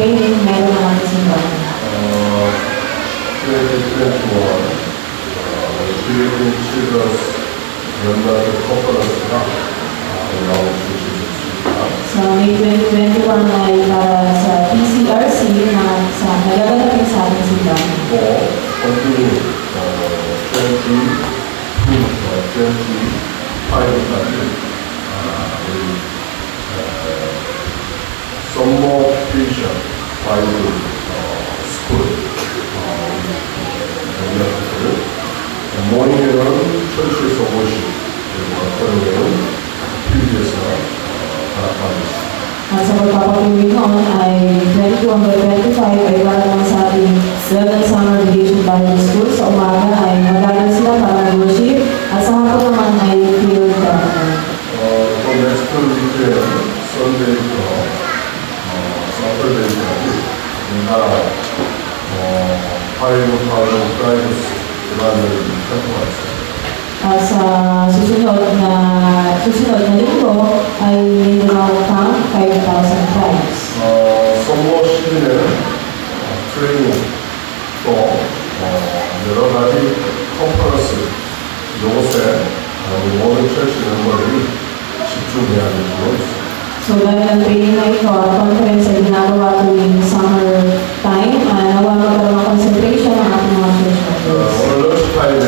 training, meron na natin simbahan. 2021 Philippine Children's 연락의 컨퍼런스가 나온 주시겠습니다. So, May 2021 ay para sa PCRC na nagaganapin sa ating simbahan. 또 continue 25까지 Summer Vision Bible School 모닝에는 철수에서 오신 그리고 저녁에는 필드에서 가락하겠습니다. At sa pagpapatuloy noon ay 21 by 25 ay para naman sa ating 11 Summer Vacation Bible School. Sa umaga ay magagal sila para worship at sa hapon naman ay field gathering. 또 next weekend Sunday부터 Saturday까지 우리나라 5 프라이버스 기반을 활동하고 있습니다. Sa susunod na linggo ay Mindanao Camp 5,000 tribes. 선거 시즌에는 트레이닝 또 여러 가지 컨퍼런스 이곳에 우리 모든 철시 멤버들이 집중해야 될 필요가 있습니다. So dahil ang training na ito at conference ay ginagawa tuwing summer time, nawa magkaroon ng concentration ng ating mga church members. 오늘 런치 타임에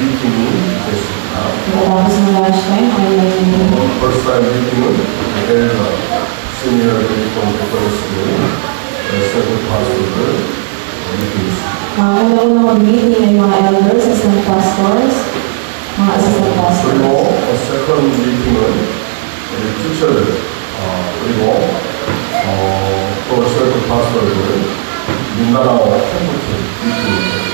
미팅이 있겠습니다. Pagkatapos ng lunch time ay may meeting. First time 미팅은 엘더 시니어 데이터 컨퍼런스를 세븐 파스터들 미팅이 있습니다. Ang una-unang meeting ay mga elders, assistant pastors, mga assistant pastors. 그리고 세컨 미팅은 우리 티처들 그리고 또 세븐 파스터들 민다나오 캠프팀 미팅이 있습니다.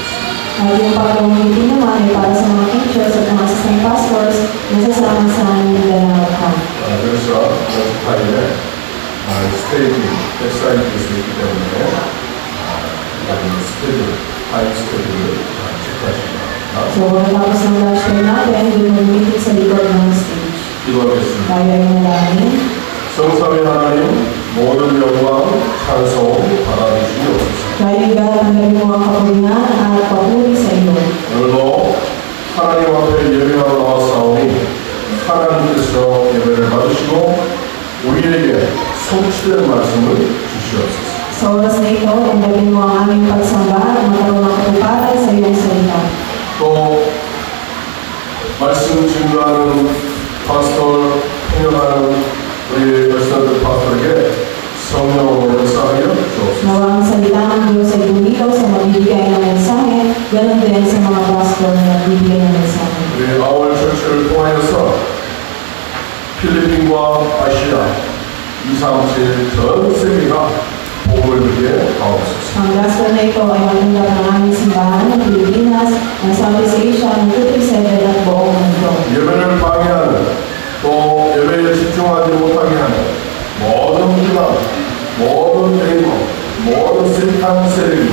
At yung pangalawang meeting naman ay para sa mga teachers at mga assistant pastors na sasama sa Mindanao Camp. 그래서 런치 타임에 스테이지, 백사이드에서 있기 때문에 스케줄, 타임 스케줄을 체크하시기 바랍니다. So, tapos ng lunch time natin, doon mag-meeting sa likod ng stage. 기도하겠습니다. Kaya yung namin. 성삼위 하나님 모든 영광 찬송 받아주시옵소서. Kaya gatanggapin mo ang kapurihan at papuri sa iyo. 오늘도 하나님 앞에 예배하러 나왔사오니 하나님께서 예배를 받으시고 우리에게 성취된 말씀을 주시옵소서. Sa oras na ito, tanggapin mo ang aming pagsamba at magkaroon ng katuparan sa iyong salita. 또 말씀 증거하는 파스터, 통역하는 우리 열사들 파스터에게 성령으로 역사하여 주옵소서. Nawa ang salita ng Diyos ay bumilaw sa magbibigay ng mensahe, ganon din sa mga pastor na nagbibigay ng mensahe. 우리 아월 철치를 통하여서 필리핀과 아시아 237 전 세계가 복음을 누리게 하옵소서. Ang gospel na ito ay matanggap ng aming simbahan ng Pilipinas, ng Southeast Asia, ng 237 at buong mundo. 예배를 방해하는 또 예배에 집중하지 못하게 하는 모든 문화, 모든 대의모, 모든 세탁 세력이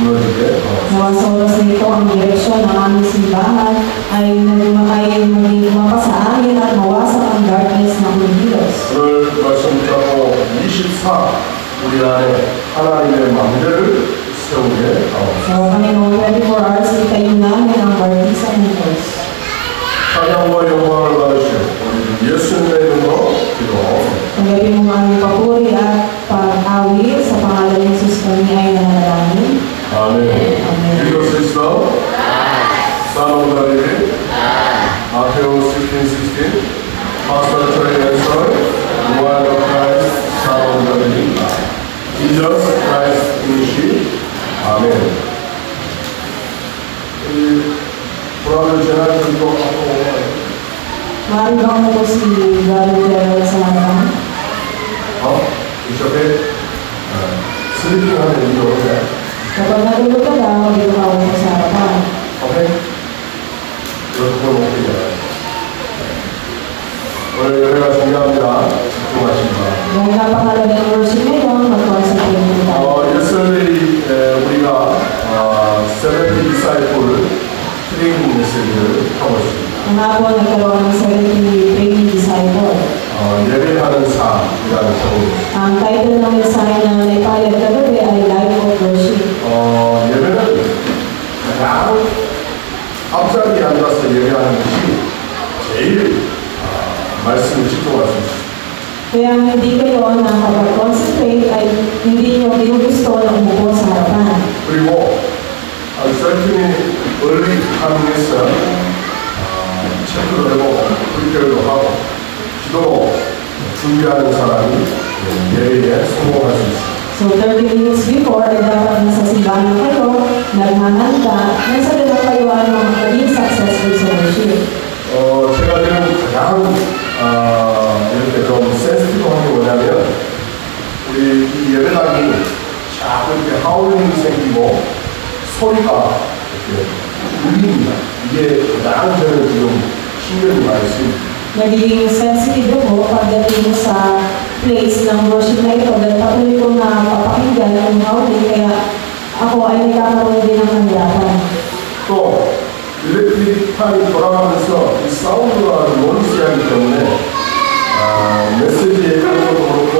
무너지게 하옵소서. Nawa sa oras na ito, ang direksyon ng aming simbahan ay maging mapasa amin at mawasak ang darkness ng Diyos. 오늘 말씀 붙잡고 24 우리 안에 하나님의 망대를 세우게 하옵소서. So, Panginoon, 24 hours itayin namin ang partisan ng Diyos. 찬양과 영광을 받으시오. 우리 예수님의 이름으로 기도하옵니다. Tanggapin mo ang aming papuri at pag-awit sa pangalan ng Jesus kami ay nanalangin. 아멘. 믿을 수 있어? Son of David, Matthew 16:16, Pastor Trey answer, Word of Christ, Son of David, Jesus Christ in she. 아멘. 이 불안을 지나는 것 같고 Maaari ba mo po si Brother Gerald sa lanang? 이쪽에 슬리핑하는 이유로 Kapag natulog ka daw, dito ka ako sa harapan. 오케이? 이렇게 보면 오늘 예배가 중요합니다. 집중하시기 바랍니다. Yung napakalagang worship ngayon, mag-concentrate mo tayo. yesterday 우리가 70 disciple 트레이닝 메시지를 하고 있습니다. Ang hapon, nagkaroon ng 70 training disciple. 예배하는 삶이라는 제목입니다. Ang title ng mensahe na naipalad 타이밍에서 체크를 해보고 프리페어도 하고 기도로 준비하는 사람이 예배에 성공할 수 있습니다. So 30 minutes before, ay dapat nasa simbahan na kayo, naghahanda, nasa ganun kayo ay maging successful sa worship. 제가 지금 가장 이렇게 좀 센스티브한 게 뭐냐면 우리 이 예배당이 자꾸 이렇게 하울링이 생기고 소리가 이렇게 울립니다. 이게 가장 저는 지금 신경이 많이 쓰입니다. Nagiging sensitive ako pagdating sa place ng worship na ito dahil patuloy ko na papakinggan yung howling kaya ako ay nagkakaroon din ng kahirapan. 또 일렉트릭판이 돌아가면서 이 사운드가 노이즈하기 때문에 메시지의 하는 것도 그렇고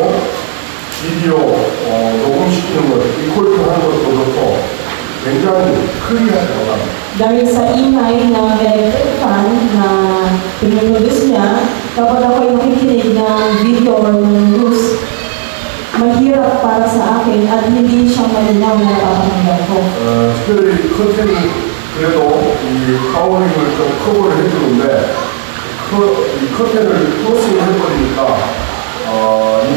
비디오 녹음시키는 것, 리콜팅하는 것도 그렇고 굉장히 크리하다고 합니다. Dahil sa ingay ng electric fan na pinuproduce niya, kapag ako ay makikinig ng video or ng news, mahirap para sa akin at hindi siya malinaw na napapakinggan ko. 특별히 커튼이 그래도 이 하울링을 좀 커버를 해주는데 이 커튼을 크로싱을 해버리니까 이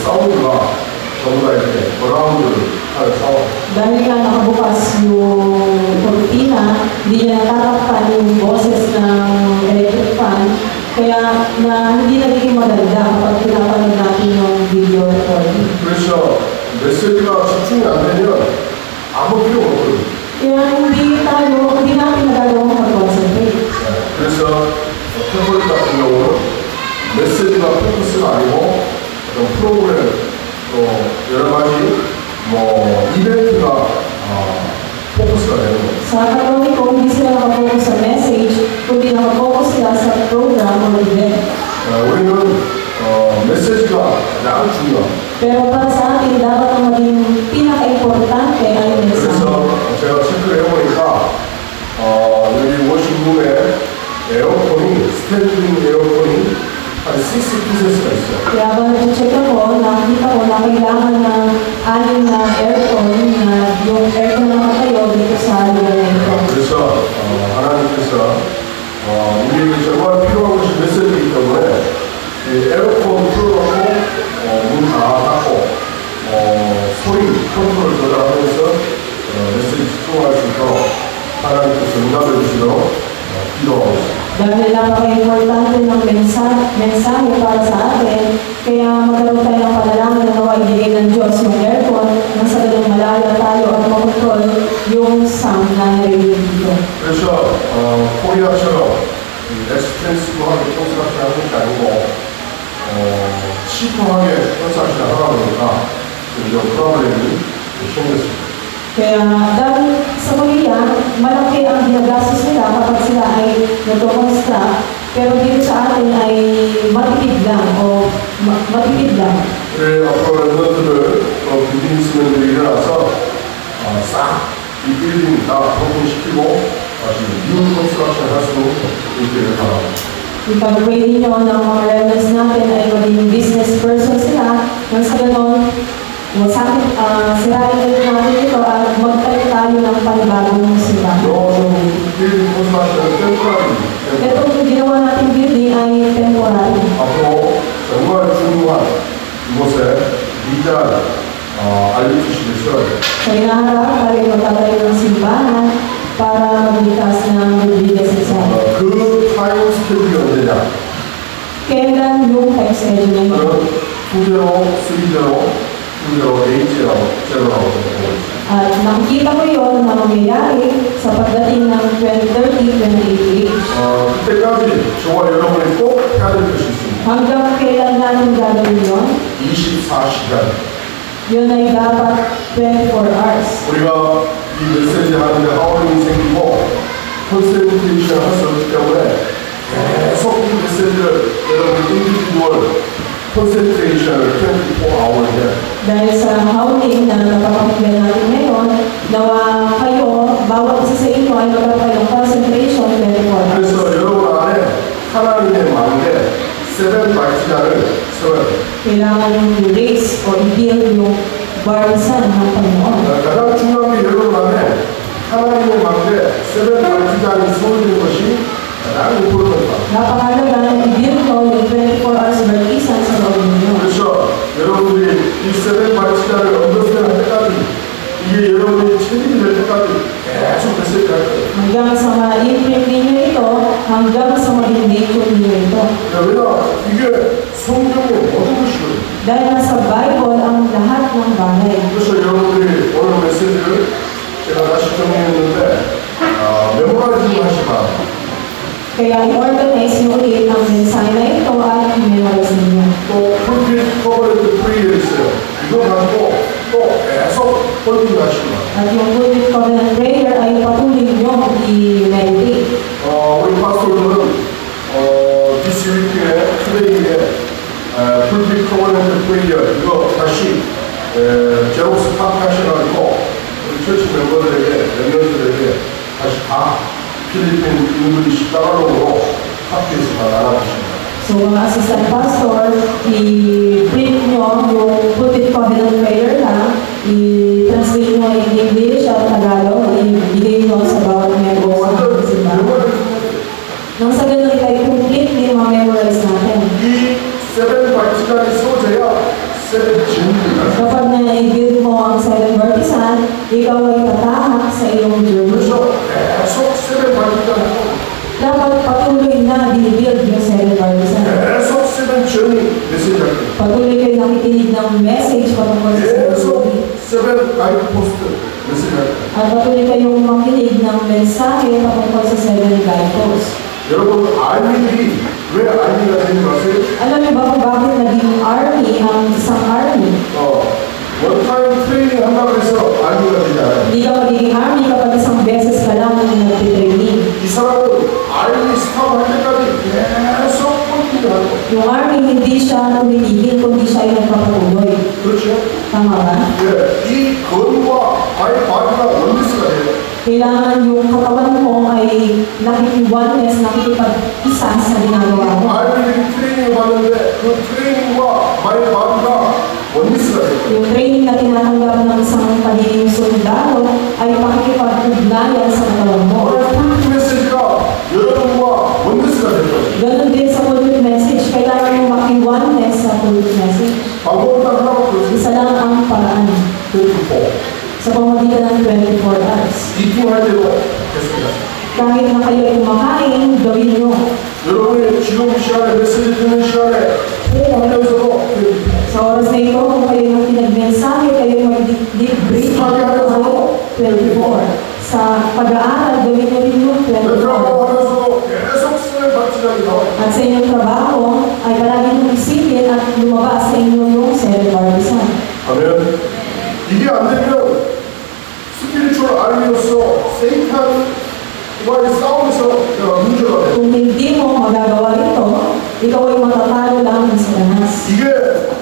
사운드가 전부 다 이렇게 버라운드를 할 사운드. Dahil nga nakabukas yung cortina, hindi niya natatakpan yung boses ng electric fan, kaya na hindi nagiging maganda kapag pinapanood natin yung video recording. 그래서 메시지가 집중이 안 되면 아무 필요가 없거든요. Kaya hindi natin nagagawang mag-concentrate. 그래서 태블릿 같은 경우는 메시지가 포커스가 아니고 어떤 프로그램 또 여러 가지 이벤트가 포커스가 되는 거예요. Sa karoon ko, hindi sila nakafocus sa message, kundi nakafocus sila sa program or event. 우리는 메시지가 가장 중요합니다. Pero para sa atin, dapat ang maging pinaka-importante ay yung mensahe. 그래서 제가 체크를 해보니까 여기 워싱룸에 에어컨이 스탠딩 에어컨이 한 60%가 있어요. Kaya ba nag-check ako, nakita ko na kailangan ng anim na aircon na yung aircon na nakatayo dito sa lugar na ito. 그래서 하나님께서 우리에게 정말 필요한 것이 메시지이기 때문에 에어컨 틀어놓고 문 다 닫고 소리 컨트롤 조절하면서 메시지 집중할 수 있도록 하나님께서 응답해 주시도록 기도하고 있습니다. Dahil napaka-importante ng mensahe para sa atin, kaya magkaroon tayo ng panalangin na nawa ibigay ng Diyos yung aircon nang sa ganung malaya tayo at makontrol yung sound na narinig dito. 그래서 코리아처럼 엑스펜시브하게 콘서트 하는 게 아니고 시프하게 콘서트를 하다 보니까 이런 프로그램이 생겼습니다. Kaya dahil sa Korea, malaki ang ginagastos nila kapag sila ay nagko-construct, pero dito sa atin ay matipid lang o matipid lang. 그래 앞으로 랜더들을 비즈니스맨들이 일어나서 싹 이 빌딩 다 오픈시키고 다시 뉴 컨스트럭션 할 수 있게 바랍니다. Ipag-pray ninyo ng mga members natin ay maging business person sila, nang sa ganon, sirain ulit natin ito at magtayo tayo ng panibagong simbahan. 빌딩 컨스트럭션은 템포라리. Itong ginawa natin building ay temporary. 앞으로 정말 중요한 이곳에 위대한 알리투시를 세워야 돼요. Sa inaharap, tayo magtatayo ng simbahan para magligtas ng magbibigay sa isa. 그 타임 스케줄이 언제냐? Kailan yung time schedule na yun? 2제로, 3제로, 2제로, 8제로, 제로라고 보고 있어요. At nakikita ko yun na mangyayari sa pagdating ng 2030-2088. 그때까지 저와 여러분이 꼭 해야 될 것이 있습니다. Hanggang kailan natin gagawin yun? 24시간. Yun ay dapat 24 hours. 우리가 이 메시지 하는데 하울링이 생기고 컨센트레이션 할 수 없기 때문에 계속 이 메시지를 여러분 인디비듀얼 컨센트레이션을 24hour 해야 돼요. Dahil sa howling na napapakinggan natin ngayon, nawa kayo, bawat isa sa inyo ay magkakaroon ng concentration 24 hours. 그래서 여러분 안에 하나님의 마음에 세븐 바이트자를 세워야 돼요. Kailangan yung i-raise o i-build yung barisan ng Panginoon. 가장 중요한 게 여러분 안에 하나님의 마음에 세븐 발주장이 세워지는 것이 가장 important다. Napakalaga na i-build ko yung 24 hours baptisan sa loob ninyo. 그래서 여러분들이 이 세븐 발주장을 언더스탠 할 때까지 이게 여러분의 책임이 될 때까지 계속 메시지 할 거예요. Hanggang sa ma-imprint ninyo ito, hanggang sa maging nature ninyo ito. 왜냐 이게 성경의 모든 것이거든요. Dahil nasa Bible ang lahat ng bagay. 그래서 여러분들이 오늘 메시지를 제가 다시 정리했는데 메모라이징 하시 바랍니다. Kaya i-organize nyo ulit ang mensahe na ito at i-memorize ninyo. 또 풀핏 커버리트 프레이어 있어요. 이거 가지고 또 계속 홀딩 하시고 At yung Good Covenant Prayer ay patuloy nyo i-meditate. 우리 파스토들은 this week에 투데이에 풀핏 커버리트 프레이어 이거 다시 제록스 파악하셔가지고 우리 처치 멤버들에게 멤버들에게 다시 다 필리핀 잉글리시 따라로으로 학교에서 다 나눠주십니다. So mga assistant pastor, i-print nyo yung Good Covenant Prayer na i-translate nyo in English at Tagalog, i-bigay nyo sa bawat member sa simbahan. Nang sa ganun ay completely ma-memorize natin. 이 세븐 발치까지 세워져야 세븐 진리입니다. Kapag na-i-build mo ang 7 baptisan, ikaw ay tatahak sa iyong journey. 그래서 계속 세븐 발치까지 Dapat patuloy na binibuild yung 7 baptisan. 계속 세븐 전이 메시지 할 거예요. Patuloy kayo nakikinig ng message patungkol sa 7 계속 세븐 가이드 포스트 메시지 할 거예요. At patuloy kayong makinig ng mensahe patungkol sa 7 guideposts. 여러분 아이들이 왜 아이가 되는 거 아세요? Alam niyo ba kung bakit naging army ang isang army? 원타임 트레이닝 한다고 해서 아이가 되지 않아요. Hindi ka magiging army kapag isang beses ka lang nag-training. 이 사람은 아이이 스탑 할 때까지 계속 폴딩을 하는 거예요. Yung army hindi siya tumitigil kundi siya ay nagpapatuloy. 그렇죠? Tama ba? 예, 이 건과 아이 바디가 원리스가 돼요. Kailangan yung katawan mo ay nakikip-oneness, nakikipag-isa sa ginagawa mo. 아이들이 트레이닝을 받는데 그 트레이닝과 마이 바디가 원리스가 돼요. Yung training na tinatanggap ng isang pagiging sundalo ay makikipag-ugnayan sa katawan mo. 오늘 폴딩 메시지가 여러분과 원리스가 될 거예요. Ganon din sa pulpit message, kailangan mo maki-oneness sa pulpit message. 방법은 딱 하나밖에 Isa lang ang paraan 없어요. sa pamamagitan ng 24 hours. 이팅할 때도 됐습니다. Kahit na kayo ay kumakain, gawin nyo. 여러분이 지금 시간에 메시지 듣는 시간에 호흡하면서도 Sa oras na ito, kung kayo yung pinag-mensahe, kayo mag-deep breathing kayo 24. Sa pag-aaral, gawin nyo rin yung 24. 하면서도 계속 쓰는 박지각이 나와요. At sa inyong trabaho, ay palagi nyo isipin at lumabas sa inyo yung 7 baptisan. 하면 이게 안 되면 스피리추얼 아이로서 세이탄과의 싸움에서 문제가 돼요. Kung hindi mo magagawa ito, ikaw ay matatalo lang ng Satanas. 이게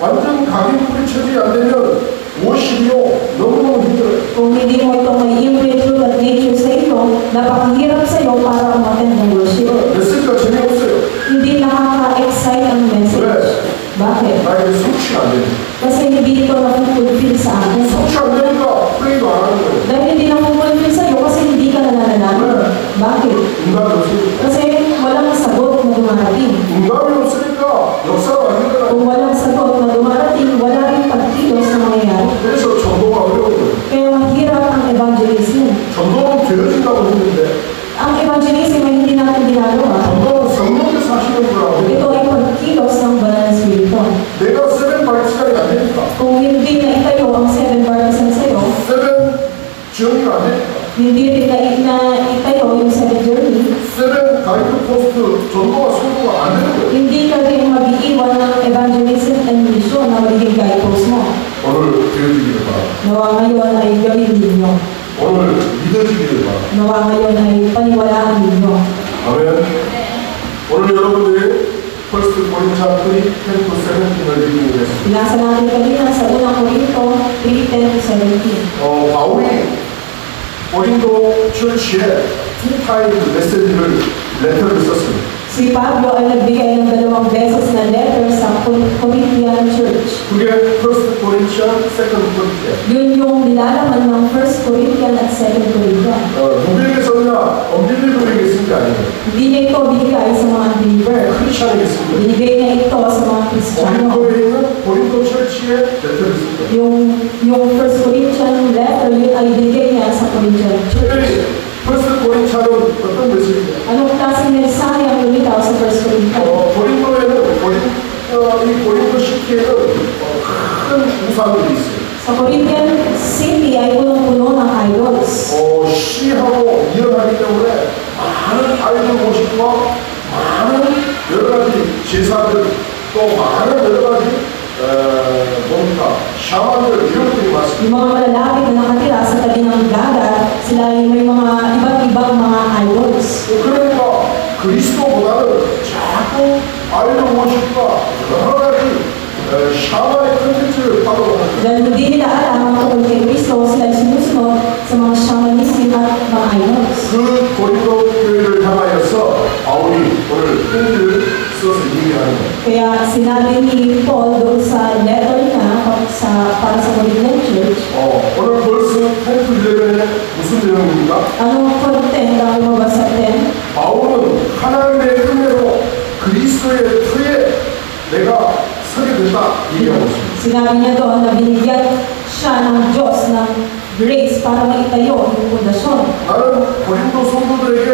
완전 각인 뿌리쳐지 안 되면 50이요 너무너무 힘들어요. Kung hindi mo ito may imprint through that nature sa iyo, napakahirap sa iyo para umaten ng worship. 메시지가 재미없어요. Hindi nakaka-excite ang message. Bakit? 나에게 성취가 안 되니까. Kasi hindi ito napupulfil sa akin. 성취 안 되니까 프레이도 안 하는 거예요. Dahil hindi napupulfil sa iyo kasi hindi ka nananalaman. Bakit? 응답이 없으니까. Kasi walang sagot na dumarating. 응답이 없으니까 역사가 안 일어나요. Kung walang sagot na dumarating, wala rin pagkilos na mangyayari. 그래서 전도가 어려운 거예요. Kaya mahirap ang evangelism. 전도는 되어진다고 했는데 Ang evangelism ay hindi natin ginagawa. 전도는 성령께서 하시는 거라고. Ito ay pagkilos ng banal na spirito. 내가 세븐 발치장이 안 되니까 Kung hindi na itayo ang 7 baptisan sa iyo, 세븐 지원이가 안 되니까 hindi rin na itayo yung 7 journey, 세븐 가이드 포스트 전도가 성도가 안 되는 거예요. hindi ka rin mag-iiwan ng evangelism and mission na magiging guidepost mo. 오늘 되어지기를 바랍니다. Nawa ngayon ay gawin ninyo. 오늘 믿어지기를 바랍니다. Nawa ngayon ay paniwalaan ninyo. 아멘. 오늘 여러분들이 퍼스트 코린찬 3:10-17을 읽는겠습니다. Binasa natin kanina sa unang Korinto 3:10-17. 바울이 고린도 처치에 투 타입 메시지를 레터를 썼습니다. Si Pablo ay nagbigay ng 2 beses na letter sa Corinthian Church. 그게 퍼스트 코린찬, 세컨드 코린티안. Yun yung nilalaman ng 1 Corinthian at 2 Corinthian. 누구에게 썼냐? construction. 고린도에 있는 고린도 철치의 레터를 쓴 거예요. Yung First Corinthians letter, yun ay binigay niya sa Corinthian Church. 특별히 퍼스트 고린차는 어떤 메시지예요? Anong klaseng mensahe ang lumitaw sa First Corinthians? 고린도에는 이 고린도 시티에는 큰 우상들이 있어요. Sa Corinthian City ay punong-puno ng idols. 시하고 이어가기 때문에 많은 아이돌 모식과 많은 여러 가지 제사들 또 많은 여러 가지 샤만들 이런 것들이 많습니다. Yung mga malalapit na nakatira sa tabi ng dagat, sila ay may mga iba't-ibang mga idols. 그러니까 그리스도보다는 자꾸 아이돌 모식과 여러 가지 샤만의 컨텐츠를 받아보는 Dahil hindi nila alam ang tungkol kay Kristo, sila ay sumusunod sa mga shamanism at mga idols. 그 고린도 교회를 향하여서 바울이 오늘 편지를 써서 얘기하는 거예요. Kaya sinabi ni Paul doon sa letter niya para sa Corinthian Church, 오늘 벌써 10-11에 무슨 내용입니까? anong content ang lumabas sa 10? 바울은 하나님의 은혜로 그리스도의 터에 내가 서게 된다 얘기하고 있습니다. Sinabi niya doon na binigyan siya ng Diyos ng grace para maitayo yung pundasyon. 나는 고린도 성도들에게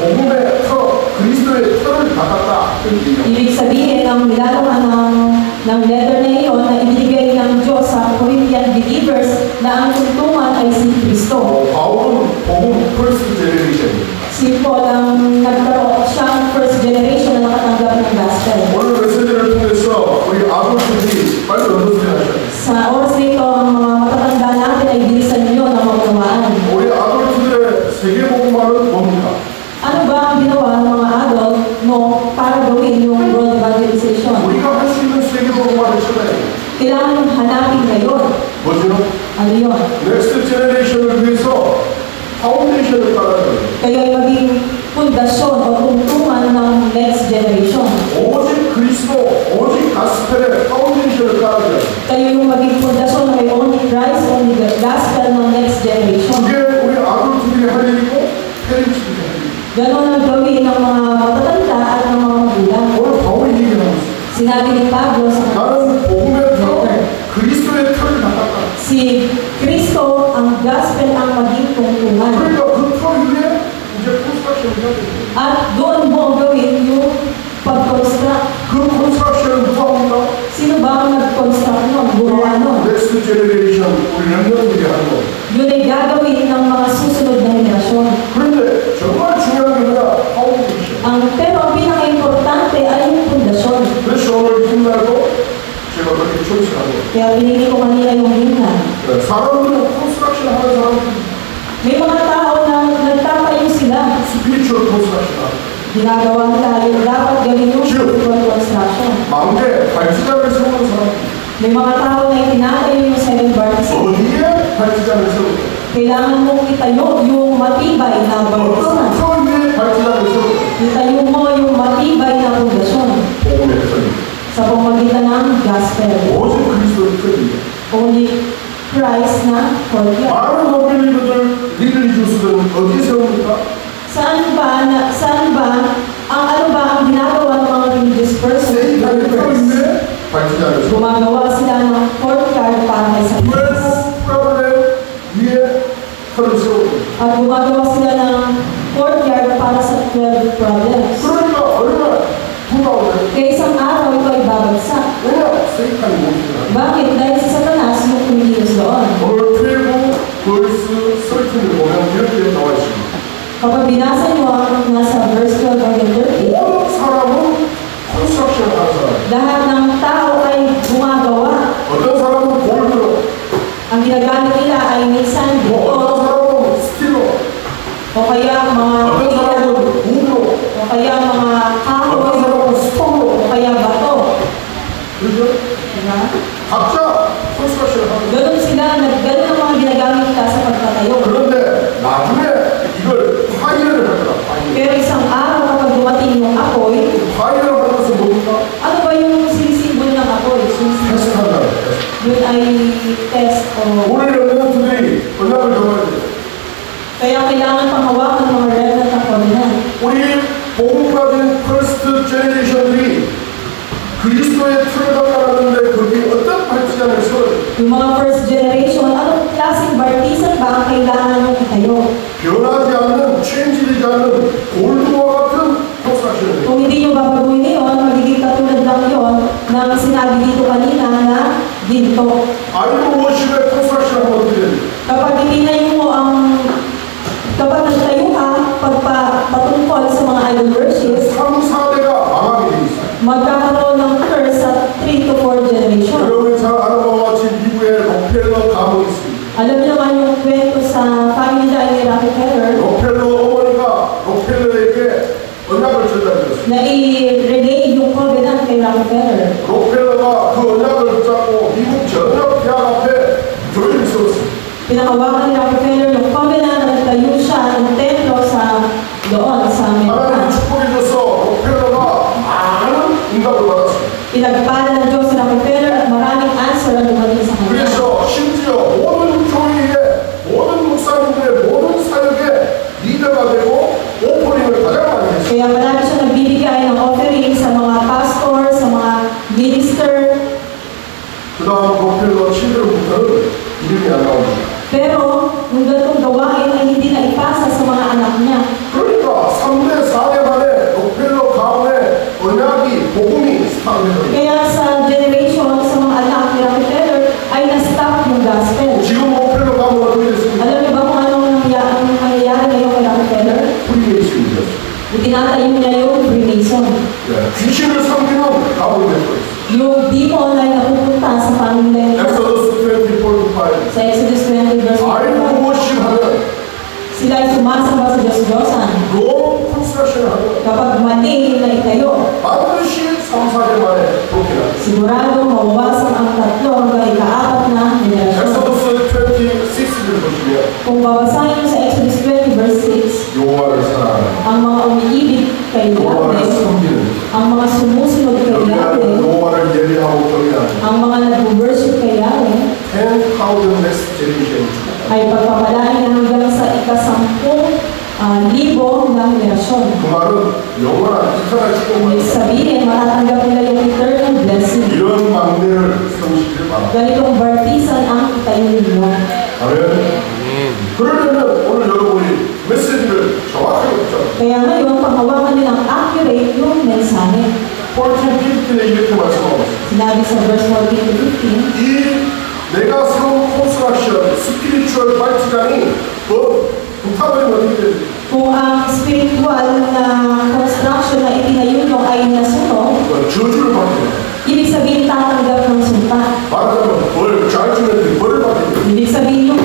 복음의 터, 그리스도의 터를 받았다. Ibig sabihin, ang nilalaman ng letter na iyon na ibigay ng Diyos sa Corinthian believers na ang tuntungan ay si Kristo. 바울은 복음 퍼스트 제너레이션입니다. Si Paul ang nagkaroon siyang first generation na nakatanggap ng gospel. 오늘 메시지를 통해서 우리 아버지들이 빨리 얻어들여야 Sa oras nito, ang mga matatanda natin ay bilisan nyo na maunawaan. 우리 아버지들의 세계복음화는 뭡니까? Ano ba ang ginawa ng mga adult para gawin yung world evangelization? 우리가 할 수 있는 세계복음화를 찾아야 돼요. Kailangan hanapin ngayon. 뭐죠? Ano yun? 넥스트 제너레이션을 위해서 파운데이션을 깔아야 돼요. Kayo ay maging pundasyon o tungtungan ng next generation. 오직 그리스도, 오직 가스펠의 파운데이션을 깔아야 돼요. Kayo yung maging pundasyon na may only Christ, only the gospel ng next generation. 그게 우리 아들들이 할 일이고 페리츠들이 할 일이고 Ganon ang gawin ng mga matatanda at ng mga magulang. 오늘 바울이 얘기를 하고 있어요. Sinabi ni Pablo sa 나는 복음의 터, 그리스도의 터를 받았다. si Kristo ang gospel ang maging tungtungan. 그러니까 그 터 위에 이제 콘스트럭션을 해야 돼요. At doon mo gawin yung pag-construct. 그 콘스트럭션은 누가 합니까? Sino ba ang nag-construct nun? Gumawa nun? 넥스트 제너레이션, 우리 랩런들이 하는 거. Yun ay gagawin ng mga susunod na henerasyon. 그런데 정말 중요한 게 뭐냐? 파운데이션. Pero ang pinaka-importante ay yung pundasyon. 그래서 오늘 훗날도 제가 그렇게 초이스를 한 거예요. Kaya pinili ko kanina yung himnan. 사람들은 콘스트럭션 하는 사람들은 May mga tao na nagtatayo sila. 스피리추얼 콘스트럭션 하는 Ginagawa nila yung dapat gawin yung spiritual construction. 망대 발지장을 세우는 사람 May mga tao na itinatayo yung seven baptism. 어디에 발지장을 세우는 Kailangan mong itayo yung matibay na baptisman. 어떤 위에 발지장을 세우는 Itayo mo yung matibay na pundasyon 복음의 터입니다. sa pamamagitan ng gospel. 오직 그리스도의 터입니다. Only Christ na courtyard. 많은 노벨 리더들 주스들은 어디에 세웁니까? Saan ba ano ba ang ginagawa ng mga religious persons? 세이탄의 터 위에 발지장을 세우는 Gumagawa sila ng courtyard para kay Satanas. 프로그램 위에 터를 세우는 At gumagawa sila ng courtyard para sa 12 problems. 그러니까 얼마나 부담을 Kaya isang araw ito ay babagsak. 왜냐? 세이탄이 모습을 Bakit? Dahil si Satanas yung kumikilos doon. 오늘 12 벌스 13을 보면 이렇게 나와 있습니다. Kapag binasa niyo ang nasa verse 12 hanggang 13, 모든 사람은 컨스트럭션을 하는 사람. lahat ng tao ay gumagawa. 어떤 사람은 볼드로, Ang ginagamit nila ay minsan 어떤 buto 사람은 스틸로, o kaya mga 어떤 pila 사람은 우드로, o kaya mga 어떤 kahoy 사람은 스톤으로. o kaya bato. 그죠? Diba? 각자 컨스트럭션을 하는 거예요. Ganun sila, ganun ang mga ginagamit nila sa pagtatayo. 그런데 나중에 이걸 파이어를 하더라. 파이어. Pero isang araw kapag dumating yung apoy, 파이어를 하는 것은 뭡니까? ano ba yung sinisimbol ng apoy? 테스트한다는 거예요. Yun ay test o... 오늘 랩런트들이 언약을 정해야 돼요. Kaya kailangan pang hawakan ng mga remnant na covenant. 우리 복음 가진 퍼스트 제너레이션들이 그리스도의 틀을 갖고 Alam niyo naman yung kwento sa family line ni Rockefeller 록펠러 어머니가 록펠러에게 언약을 전달했어요. na i-relay yung covenant kay Rockefeller. 록펠러가 그 언약을 붙잡고 미국 전역 대학 앞에 교회를 세웠어요. Pinakawakan ni Rockefeller yung covenant at nagtayo siya ng templo sa doon sa 하나님이 Amerika. 축복해줘서 록펠러가 많은 응답을 받았어요. Pinagpala ng Diyos si Rockefeller at maraming answer ang dumating sa kanya. 그래서 심지어 모든 교회의 모든 목사님들의 모든 사역에 리더가 되고 오퍼링을 가장 많이 했어요. Kaya marami siya nagbibigay ng offering sa mga pastor, sa mga minister. 그 다음 록펠러 7월부터는 이름이 안 나옵니다. Pero yung ganitong gawain ay hindi na ipasa sa mga anak niya. 그러니까 3대 4대 만에 록펠러 가문의 언약이 복음이 스타트해요. Kaya sa generation, sa mga anak ni Rockefeller ay na-stop yung gospel. 지금 록펠러 가문 어떻게 됐습니까? Alam niyo ba kung anong nangyayari ngayon kay Rockefeller? 프리메이슨이죠. Itinatayo niya yung Freemason. 귀신을 섬기는 가문이 됐어요. Yung demon ay napupunta sa family. 엑소더스 24:5 Sa Exodus 20 verse 5. 아이고 무엇이 하는 Sila ay sumasamba sa Diyos-Diyosan. 롬 컨스트럭션을 하는 Kapag mali na itayo, 반드시 3-4년 만에 그렇게 나 sigurado mawawasan ang 3 hanggang ika-4 na henerasyon. 엑소더스 26를 보시면 Kung babasahin niyo sa Exodus 20 verse 6, 여호와를 사랑하는 ang mga umiibig kay 여호와를 Yahweh, 섬기는 ang mga sumusunod kay 여기는 Yahweh, 여호와를 예배하고 경외하는 ang mga nag-worship kay Yahweh, 10,000 next generation ay pagpapalain na hanggang sa ika-10,000 na henerasyon. 그 말은 영원한 이터널 Ibig 축복을 sabihin, matatanggap nila yung eternal blessing. 이런 막내를 세우시길 바랍니다. Ganitong bartisan ang itayo ninyo. 아멘. 그러려면 오늘 여러분이 메시지를 정확하게 붙잡아요. Kaya ngayon, panghawakan nilang accurate yung mensahe. 14-15에 이렇게 말씀하고 있습니다. Sinabi sa verse 14 to 15, 이 내가 세운 콘스트럭션 스피리추얼 발트장이 불타버리면 어떻게 되지? kung ang spiritual na construction na itinayo nyo ay nasunog, 저주를 받게 돼요. ibig sabihin tatanggap ng sumpa. 말하자면 벌잘 주면 벌을 받게 돼요. Ibig sabihin yung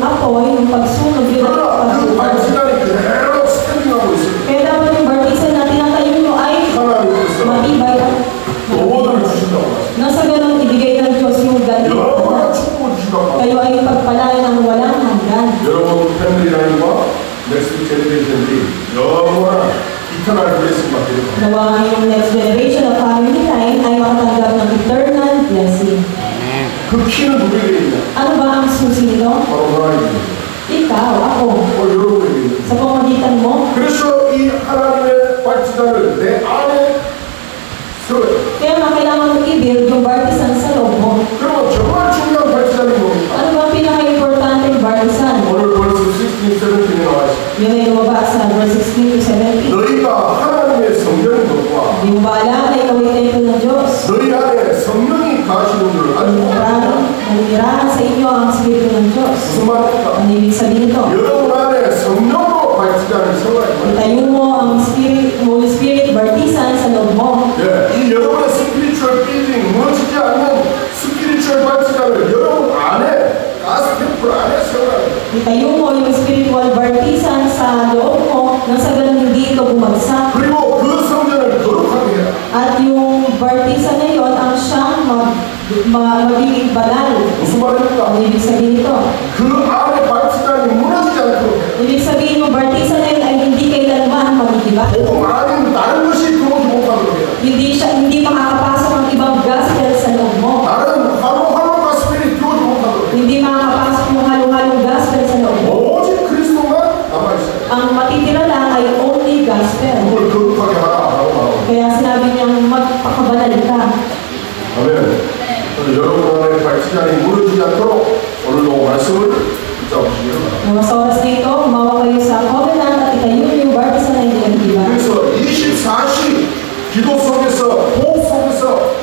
apoy, yung pagsunog, yun ang 그러나 그 pagsunog. 발트장이 그대로 스탠딩하고 있어요. Kaya dapat yung bartisan na tinatayo nyo ay 하나님께서 matibay at 영원을 주신다고 하셨어요. nasa ganun ibigay ng Diyos yung ganito. 영원한 축복을 주신다고 하셨어요. Kayo ay pagpalain ng walang hanggan. 여러분 패밀리 라인과 넥스트 제너레이션이 영원한 이터널 블레싱 받게 됩니다. Nawa yung next generation of family line ay makatanggap ng eternal blessing. 그 키는 누구에게 있냐? Ano ba ang susi nito? 바로 하나님입니다. Ikaw, ako. 여러분에게 있는 Sa pamamagitan mo. 그래서 이 하나님의 발치단을 내 안에 세워요. Kaya nga kailangan mo i-build yung bartisan sa loob mo. 그럼 정말 중요한 발치단이 뭡니까? Ano ba ang pinaka-importante bartisan? 오늘 벌써 16, 17에 나와 있습니다. Yun ay lumabas sa verse 16 to 17. 너희가 하나님의 성령인 것과 Di mo ba alam na ikaw ay templo ng Diyos? 너희 안에 성령이 가시는 줄 알고 Nanirahan sa inyo ang Espiritu ng Diyos. 무슨 말입니까? Ano ibig sabihin nito? 여러분 안에 성령으로 발치단을 세워야 됩니다. Itayo mo ang Holy Spirit bartisan sa loob mo. 이 여러분의 스피리추얼 빌딩 무너지지 않는 스피리추얼 발치단을 여러분 안에 가스 템플 안에 세워야 됩니다. Itayo mo yung spiritual bartisan sa loob mo nang sa ganun hindi ito bumagsak. 그리고 그 성전을 거룩하게 해라. At yung bartisan na yun ang siyang magiging banal. 무슨 말입니까? Ano ibig sabihin nito? 그 안에 발치단이 무너지지 않도록 해라. Ibig sabihin yung bartisan na yun ay hindi kailanman magdidiba. 복음 아닌 다른 것이 들어오지 못하도록 해라. Hindi makakapasok ang ibang gospel sa loob mo. 다른 하루하루 가스펠이 들어오지 못하도록 해라. Hindi makakapasok yung halong-halong gospel sa loob mo. 오직 그리스도만 남아있어요. Ang matitira lang ay only gospel. 그걸 거룩하게 하라라고 말하고 Kaya sinabi niyang magpakabanal ka. 아멘. 그래서 여러분 안에 발치단이 무너지지 않도록 오늘도 말씀을 붙잡으시기 바랍니다. Mga sa oras na ito, gumawa kayo sa covenant at itayo yung bartisan na hindi nagdiba. 그래서 24시 기도 속에서 호흡 속에서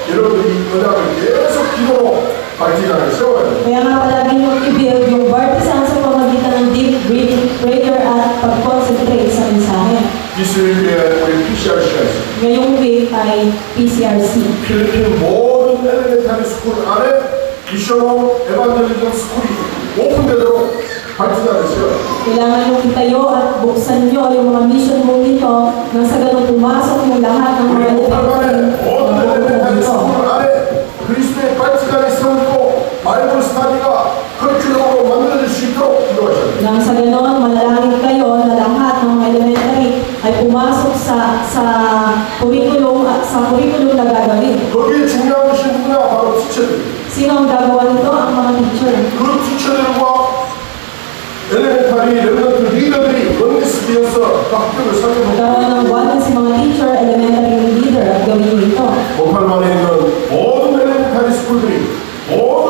여러분이 언약을 계속 기도로 발치단을 세워야 돼요. Kaya nga palagi niyong i-build yung bartisan sa pamagitan ng deep breathing prayer at pag-concentrate sa mensahe. 이스라엘에 우리 PCRC가 있습니다. Ngayong week ay PCRC. 필리핀 모든 엘레멘타리 스쿨 안에 미션홈 에반젤리즘 스쿨이 있고 오픈되도록 발전하는 시간. Kailangan nyo itayo at buksan nyo yung mga mission mo nito nang sa ganun pumasok yung lahat ng mga 모든 엘레멘탈리 스쿨 안에 그리스도의 발전이 세우고 바이블 스터디가 커리큘럼으로 만들어질 수 있도록 기도하셔야 nang sa ganun manalangin kayo na lahat ng mga elementary ay pumasok sa curriculum at sa curriculum na gagawin. 거기에 중요하신 분야 바로 티처들. Sino ang gagawa nito? Ang mga teacher. 그 티처들과 엘레멘탈리 렘넌트 리더들이 원리스비어서 그 학교를 살펴보고 Magkaroon ng one si mga teacher, elementary leader at gawin ito. 목할만에 있는 모든 엘레멘탈리 스쿨들이 모든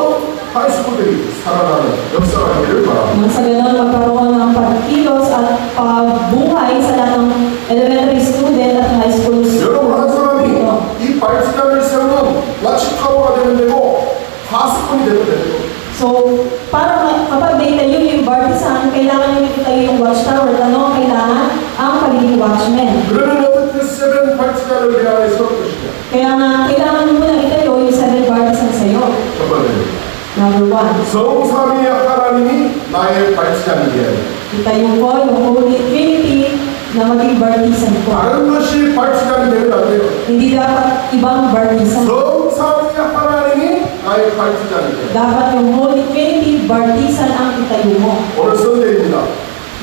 하이스쿨들이 살아나는 역사가 되기를 바랍니다. Nang sa ganun magkaroon ng pagkilos at pagbuhay sa lahat ng elementary student at high school 여러분 한 student. 사람이 이 발전을 세우는 마치 타워가 되면 되고 파수꾼이 되면 되고 So, para kapag may tayo yung partisan, kailangan nyo itayo yung watchtower. Ano kailangan? Ang pagiging watchman. 그러면 어떻게 세븐 발전을 위하여 세울 것이냐? Kaya nga, kailangan nyo muna itayo yung 7 partisan sa'yo. 첫 번째 Number 1. 성삼위 하나님이 나의 발전이기에 Itayo ko yung Holy Trinity na maging partisan ko. 다른 것이 발전이 되면 안 돼요. Hindi dapat ibang partisan. 성삼위 하나님이 나의 발전이기에 Dapat yung Holy Trinity partisan ang itayo mo. 오늘 선대입니다.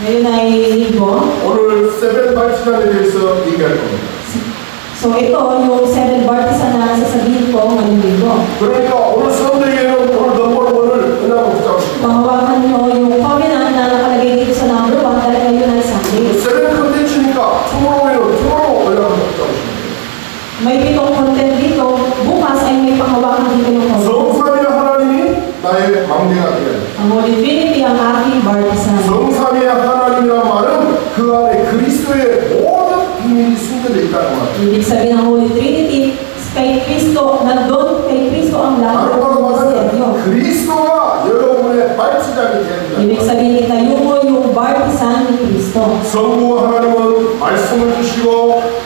Ngayon ay linggo. 오늘 세븐 발전에 대해서 얘기할 겁니다. So ito yung 7 partisan na sasabihin ko ngayong linggo. 그러니까 오늘 선대에는 오늘 넘버원을 은하고 붙잡고 싶습니다. Panghawakan nyo yung covenant na nakalagay dito sa number 1 dahil ngayon ay Sunday. 세븐 컨텐츠니까 투모로우에는 투모로우 은하고 붙잡고 싶습니다. May pitong content dito, bukas ay may panghawakan dito yung covenant. 성삼위 하나님이 나의 망대가 되어야 돼. Ang Holy Trinity ang aking partisan. 성삼위 하나님이란 말은 그 안에 그리스도의 모든 비밀이 숨겨져 있다는 말. Ibig sabihin ng Holy Trinity, kay Kristo, nandun kay Kristo ang lahat 다른 ng 말로 misteryo. 말하면 그리스도가 여러분의 발치장이 되는 Ibig 거예요. sabihin, itayo mo yung partisan ni Kristo. 성부 하나님은 말씀을 주시고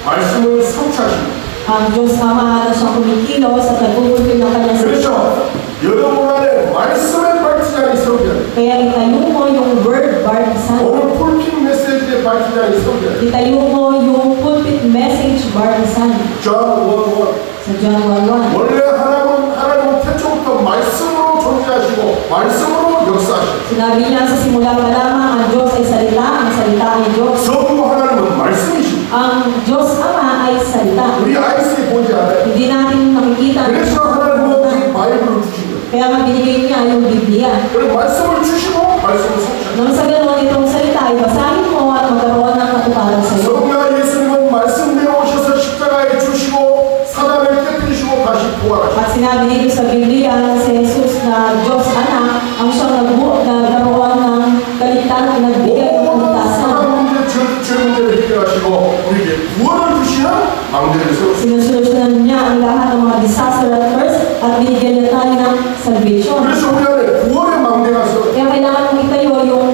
말씀을 성취하시고 Ang Diyos Ama na siyang kumikilos at nagpupulfil ng kanyang salita. 그렇죠. 여러분 안에 말씀의 발치장이 세워져야 돼요. Kaya itayo mo yung word partisan. 오늘 풀핀 메시지의 발치장이 세워져야 돼요. Itayo mo yung pulpit message partisan. John 1:1 Sa John 1:1. 원래 하나님은 태초부터 말씀으로 존재하시고 말씀으로 역사하시고 Sinabi niya sa simula pa lamang, ang Diyos ay salita, ang salita ay Diyos. 성부 하나님은 말씀이시고 Ang Diyos Ama ay salita. 우리 아이스에 보지 않아요. Hindi natin makikita. 그래서 하나님은 이 바이블을 주신 거예요. Kaya nga binigay niya yung Biblia. 그리고 말씀을 주시고 말씀을 성취하시고 Nang sa ganoon itong salita ay basahin mo at magkaroon ng katuparan sa iyo. 성자 예수님은 말씀대로 오셔서 십자가에 주시고 사단을 깨뜨리시고 다시 부활하시고 At sinabi dito sa Biblia na si Jesus na Diyos Anak ang siyang nagkaroon ng kaligtasan, nagbigay ng 모든 kaligtasan. 사람 문제, 죄 문제를 해결하시고 우리에게 구원을 주시는 망대를 세우셨습니다. Sinusolusyonan niya ang lahat ng mga disaster at curse at binigyan niya tayo ng salvation. 그래서 우리 안에 구원의 망대가 세워졌습니다. Kaya kailangan mo itayo yung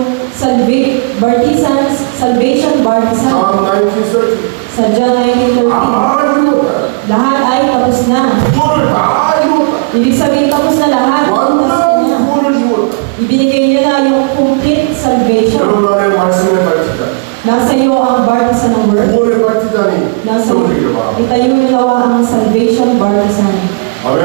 salvation partisan. Psalm 19:30 Sa John 19:13. 이루었다. Lahat ay tapos na. 구원을 다 이루었다. Ibig sabihin tapos na lahat. Tapos 완전한 na. 구원을 이루었다. Ibinigay niya na yung complete salvation. 여러분 안에 말씀의 발치장, Nasa iyo ang partisan ng word. 구원의 발치장이 Nasa 세워지기를 바랍니다. itayo niyo nawa ang salvation partisan. 아멘.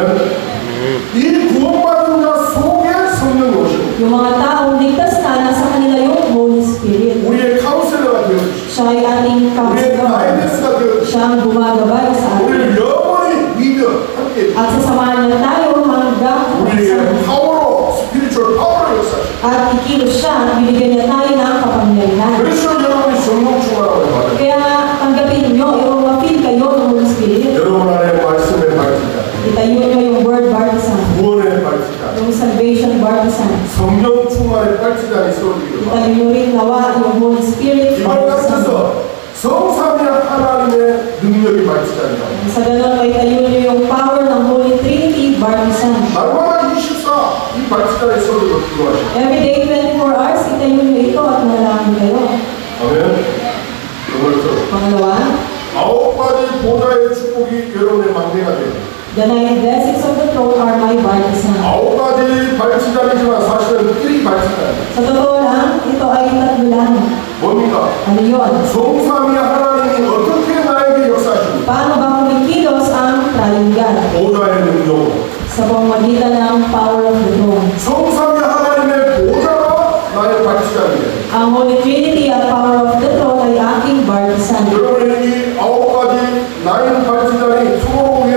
이 구원받은 자 속에 성령이 오시고 Yung mga taong ligtas na, nasa kanila yung Holy Spirit. 우리의 카운셀러가 되어주시고 Siya ay ating 우리의 counselor. 가이던스가 되어주시고 Siya ang gumagabay sa atin. 우리를 영원히 믿어 함께 해주시고 At sasamahan niya tayo hanggang 우리의 sa 파워로 스피리추얼 파워로 역사하시고 at ikilos siya at bibigyan niya tayo ng kapangyarihan. 그래서 여러분이 성령 충만함을 받아요. Kaya tanggapin niyo, i-feel kayo ng Holy Spirit. 여러분 안에 말씀의 발치장, Itayo niyo yung word partisan. 구원의 발치장, Yung salvation partisan. 성령 충만의 발치장이 세워지기를 바랍니다. Itayo niyo rin nawa yung Holy Spirit 이걸 partisan. 가르쳐서 성삼위 하나님의 능력이 발치장이다. Sa ganun, may tayo niyo yung power ng Holy Trinity partisan. 날마다 24 이 발치장의 소리로 기도하시고 Every day, 24 hours, itayo niyo ito at manalangin kayo. 아멘. 오늘도 Pangalawa, 9가지 보좌의 축복이 여러분의 망대가 됩니다. the 9 blessings of the throne are my partisan. 9가지 발치장이지만 사실은 1이 발치장. Sa totoo lang, ito ay tatlo lang. 뭡니까? Ano yun? 성삼위 하나님이 어떻게 나에게 역사하십니까? Paano ba kumikilos ang Triune God? 보좌의 능력으로. Sa pamamagitan ng power of the throne. 성삼위 하나님의 보좌가 나의 발치자입니다. Ang Holy Trinity at power of the throne ay aking partisan. 여러분의 이 9가지 나인 발치자니 투모로우에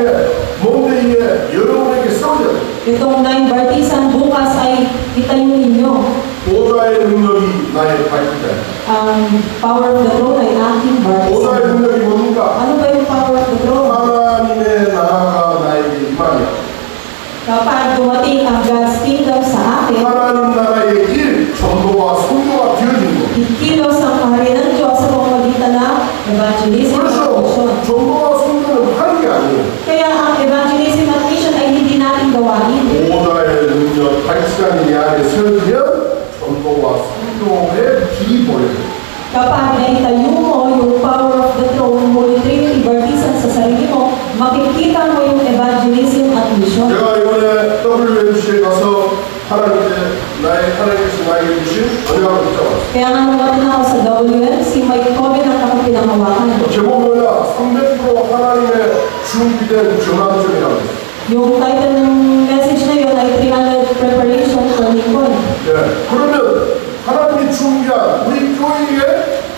몬데이에 여러분에게 세워져야 돼요. Itong 9 partisan bukas ay itayo ninyo. 보좌의 능력이 나의 발치자입니다. Ang power of the throne ay aking 보좌의 partisan. 능력이 뭡니까? Ano ba yung power of the throne? 하나님의 나라가 나에게 임하며 Kapag dumating ang God's kingdom sa akin, 하나님 나라의 일, 전도와 선교가 되어지는 것. ikilos ang kaharian ng Diyos sa pamamagitan ng evangelism at 그래서 mission. 전도와 선교는 하는 게 아니에요. Kaya ang evangelism at mission ay hindi natin gawain. 보좌의 능력, 발치자니 이 안에 세워지면 전도와 선교의 길이 보여요. Kapag naitayo mo yung power of the throne, Holy Trinity, partisan sa sarili mo, makikita mo yung evangelism at mission. 제가 이번에 WMC에 가서 하나님께서 나에게 주신 언약을 붙잡았어요. Kaya nga nung natin ako sa WMC, may covenant akong pinangawakan. 제목이 뭐냐? 300% 하나님의 준비된 전환점이라고 했어요. Yung title ng message na yun ay 300 Preparation Turning Point. 네. 그러면 하나님이 준비한 우리 교회의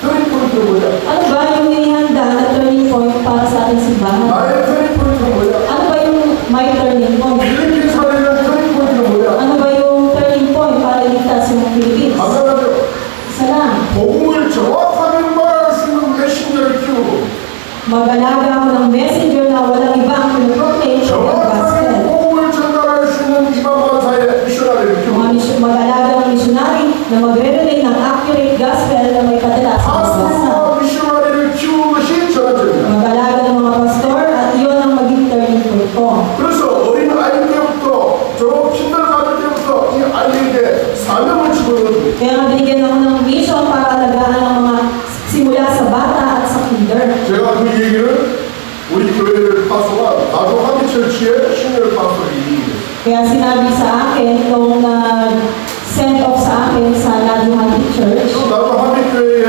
터닝 포인트는 뭐냐? Ano ba yung inihanda na turning point para sa ating simbahan? 나의 터닝 포인트는 뭐냐? Ano ba yung my turning point? 필리핀 사회의 터닝 포인트는 뭐냐? Ano ba yung turning point para iligtas yung Philippines? 간단하죠? Isa lang. 복음을 정확하게 말할 수 있는 메신저를 키우고 Mag-alaga ako ng messenger na walang iba ang pinoproclaim sa 정확하게 gospel. 복음을 전달할 수 있는 이방반사의 미셔너리를 키우고 Mag-alaga ng missionary na magre-relay ng accurate gospel na may padala sa mga bansa. 파스터와 미셔너리를 키우는 것이 전환점입니다. Mag-alaga ng mga pastor at iyon ang maging turning point ko. 그래서 어린 아이 때부터 저 kindergarten 때부터 이 아이에게 사명을 집어넣어줍니다. Kaya nga binigyan ako ng mission para alagaan ang mga simula sa bata at sa kinder. 제가 그 얘기를 우리 교회를 파스터가 나도 한빛철치의 신뢰를 파스터를 이깁니다. Kaya sinabi sa akin nung send off sa akin sa Naduhan Church, 또 나도 한빛교회의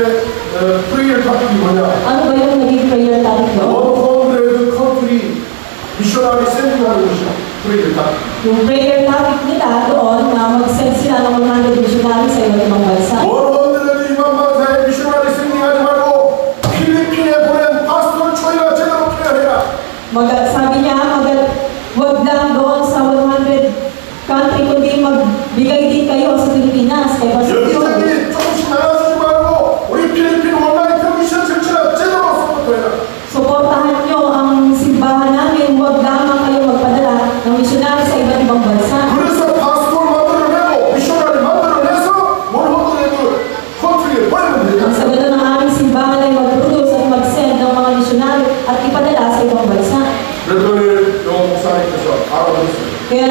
프레이어 탑이 뭐냐? ano ba yung naging prayer topic doon? 100 country 미셔너리 샌딩하는 것이야. 프레이어 탑. Yung prayer topic nila doon na mag-send sila ng 100 missionary sa iba't ibang bansa. 100 이방반사의 미셔너리 샌딩하지 말고 필리핀에 보낸 파스터 초이가 제대로 케어해라. Sabi niya, wag lang doon sa 100 country, kundi magbigay din kayo sa Pilipinas. Kaya 여기저기 조금씩 나눠주지 말고 우리 필리핀 온라인 커미션 설치나 제대로 서포트해라. suportahan nyo ang simbahan namin, wag lamang kayo magpadala ng missionary sa iba't ibang bansa. 그래서 파스토를 만들어내고 미셔너리 만들어내서 100 컨트리에 보내면 Ang 되잖아. sagot ng aming simbahan ay mag-produce at mag-send ng mga missionary at ipadala sa ibang bansa. 그랬더니 영 목사님께서 알아보셨어요. Kaya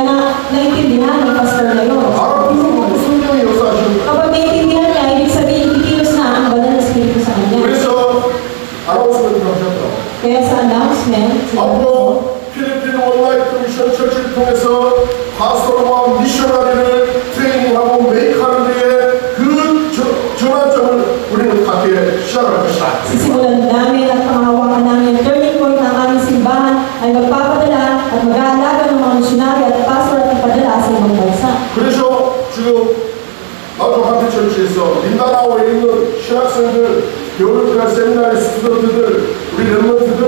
naintindihan ng pastor na yun. 알아보는 것도 성령이 역사하시는 거예요. Kapag naintindihan niya, ibig sabihin, kikilos na ang banal na Espiritu sa kanya. 그래서 아나운스먼트를 하셨더라고요. Kaya sa announcement, 앞으로 필리핀 온라인 커미션 처치를 통해서 파스토와 미셔너리를 트레이닝하고 메이크하는 데에 그 전환점을 우리는 갖게 시작할 것이다. sisimulan namin at panghawakan namin ang turning point ng aming simbahan ay magpapadala at mag-aalaga ng mga missionary at pastor at ipadala sa ibang bansa. 그래서 지금 나도 한빛 처치에서 민다나오에 있는 신학생들, 겨울날 세미나리 스튜던트들, 우리 랩런트들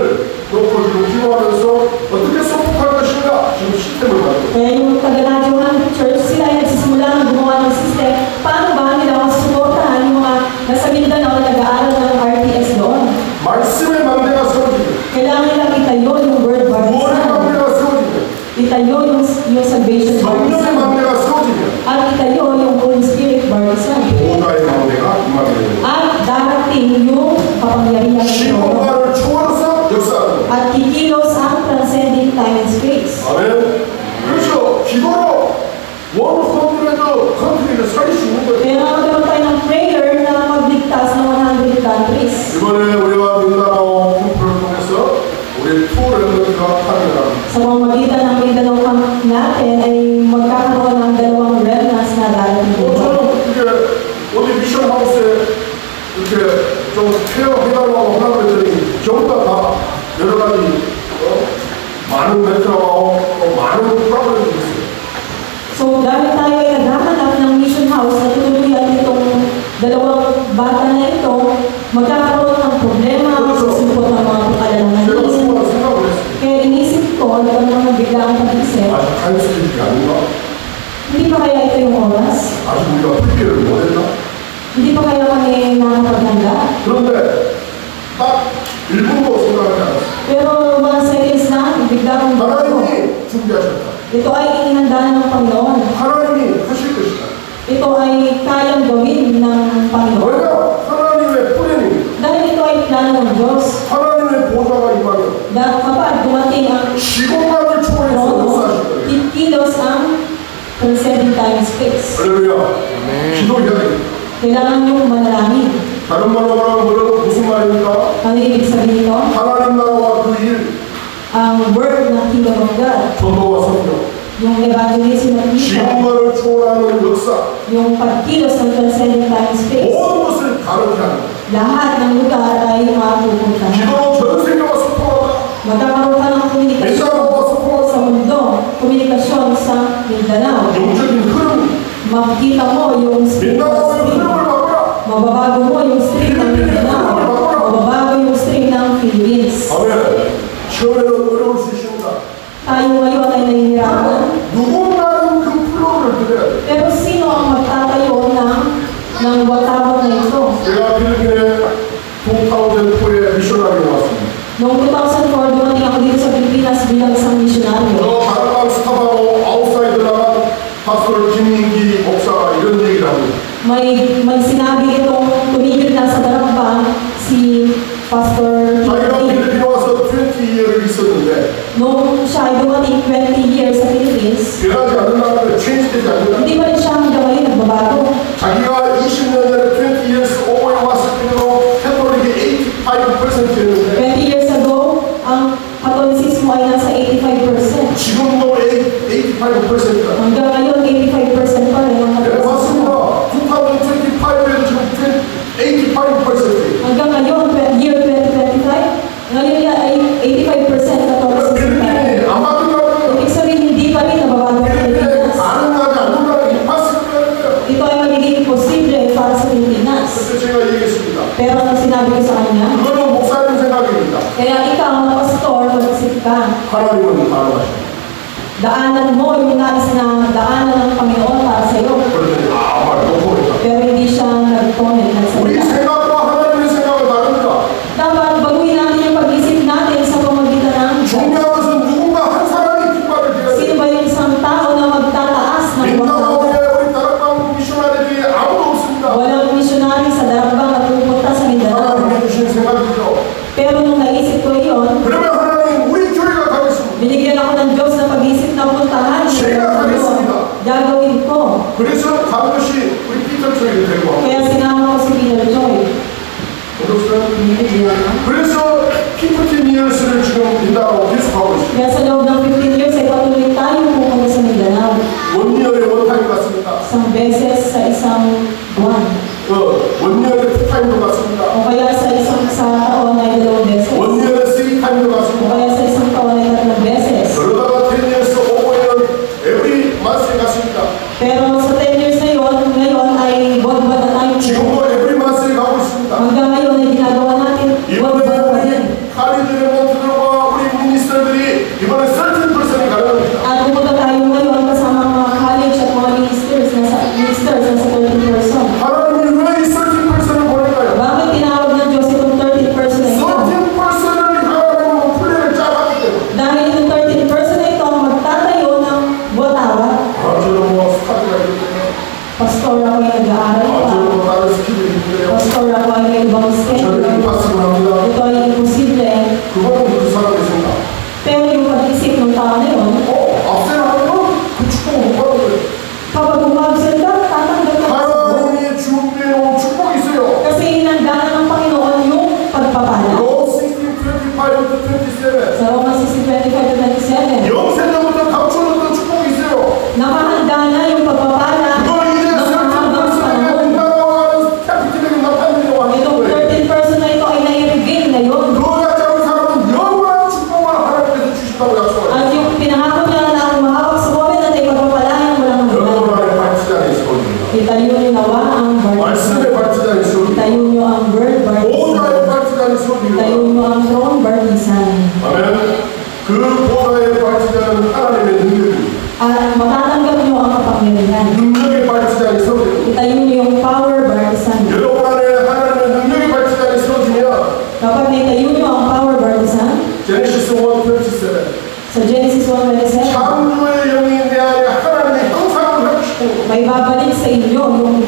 놓고 지금 기도하면서 어떻게 소통할 것인가 지금 시스템을 만들고 Kaya yung taga-Naduhan Church, sila ay nagsisimula ng gumawa ng system. Paano ba nila masusuportahan yung mga nasa Mindanao na nag-aaral ng RTS doon? 말씀의 망대가 세워지고 Kailangan nilang itayo yung word 구원의 baptism. 망대가 세워지고 Itayo yung salvation 성령의 baptism. 망대가 세워지면 At itayo yung Holy Spirit baptism. 보좌의 망대가 임하게 되는 거예요. At darating yung kapangyarihan ng Diyos. 시공간을 초월해서 역사하는 거예요. At kikilos ang transcending time and space. 아멘. 그렇죠. 기도로 원컨트리도 컨트리를 살릴 수 있는 거예요. Kaya magkaroon tayo ng prayer na magligtas ng 100 countries. 이번에 우리가 민다나오 캠프를 통해서 우리 투어 랩런트가 파견을 합니다. Sa pamamagitan ng Mindanao Camp natin ay magkakaroon ng 2 remnants na darating dito. 저는 그게 될 trabaho, 많은 프로그램이 있어요. So, dahil tayo ay naghahanap ng mission house na tutuluyan itong dalawang bata na ito, magkakaroon ng problema sa sumupot ng mga 제가 pagkalalaman. 순간 생각을 했어요. Kaya inisip ko, nagkaroon ng biglaang pag-isip, 아직 한시일이 아닌가? hindi pa kaya ito yung oras? 아직 우리가 프리페어를 못했나? Hindi pa kaya kami nakapaghanda? 그런데 딱 1분도 생각하지 않았어요. Pero mga seconds na, biglang 하나님이 준비하셨다. ito ay inihanda ng Panginoon. 하나님이 하실 것이다. Ito ay kayang gawin ng Panginoon. 왜냐? 하나님의 플랜입니다. Dahil ito ay plano ng Diyos. 하나님의 보좌가 임하면 Kapag dumating ang 시공간을 초월해서 trono, 역사하실 거예요. kikilos ang transcending time and space. 할렐루야. 기도해야 되겠다. Kailangan niyong manalangin. 다른 말로 말하면 무슨 말입니까? Ano ibig sabihin nito? 하나님 나라와 그 일, Ang word ng Kingdom of God, 전도와 선교, yung evangelism ng Kristo, 시공간을 초월하는 역사, yung pagkilos ng transcending time and space, 모든 것을 가르게 하는 lahat ng lugar ay mapupuntahan. 기도로 전 세계와 소통하다. Magkakaroon ka ng komunikasyon 민주당과 소통하다. sa mundo, komunikasyon sa Mindanao. 영적인 흐름, Makikita mo yung stream ng 민주당의 stream. 흐름을 바꾸라. Mababago mo yung stream ng Mindanao. Mababago yung stream ng Philippines. 아멘. 처음에는 어려울 수 있습니다. Tayo ngayon ay nahihirapan. 누군가는 그 플로우를 드려야 돼. Pero sino ang magtatayo ng watawat na ito? 제가 필리핀에 2004에 미셔너리로 왔습니다. Noong 2004, dumating ako dito sa Pilipinas bilang isang misyonaryo. 다락방 스탑하고 아웃사이드 나간 파스tor 김민기 목사가 이런 얘기를 합니다. May sinabi itong tumigil na sa darakbang si Pastor 자기가 Timothy. 필리핀에 와서 20year을 있었는데 Noong siya ay dumating 20 years sa Philippines, 변하지 않는다는데 체인지되지 않는다. hindi pa rin siya hanggang ngayon nagbabago. 자기가 20년 전에 20 years 오버에 왔을 때도 캐톨릭이 85%였는데 20 years ago, ang Katolisismo ay nasa 85%. 지금도 85%다. Hanggang ngayon, 85% pa rin ang 네, Katolisismo. 맞습니다. 2025에도 지금 85%. Hanggang ngayon, year 2025, ngayon ay 85% Katolisismo pa rin. 필리핀이 안 바뀐다는 거예요. Ibig sabihin, hindi pa rin nababago ang 필리핀에 Pilipinas. 가능하지 않는다는 게 임파서블이라는 거예요. Ito ay magiging posible para sa Pilipinas. 그때 제가 얘기했습니다. Pero ang sinabi ko sa kanya, 그거는 목사님 생각입니다. kaya ikaw na pastor, mag-isip ka. 하나님은 가능하십니다. Daanan mo yung nais na daanan ng Panginoon para sa iyo. 그러더니 말 놓고 있다. Pero hindi siya nag-comment, 우리 nagsalita. 생각과 하나님의 생각은 다릅니다. Dapat baguhin natin yung pag-isip natin sa pamagitan ng 중요한 것은 누군가 한 사람이 깃발을 들어야 sino 돼요. ba yung isang tao na magtataas ng 민나라에 watawat? 우리 다락방 미셔너리들이 아무도 없습니다. Walang misyonary sa darakbang na pupunta sa Mindanao. 하나님이 주신 생각이죠. Pero nung naisip ko iyon, 그러면 하나님 우리 교회가 가겠습니다. binigyan ako ng Diyos na pag-isip na puntahan yung Siya Mindanao. ha겠습니다. Gagawin ko. 그래서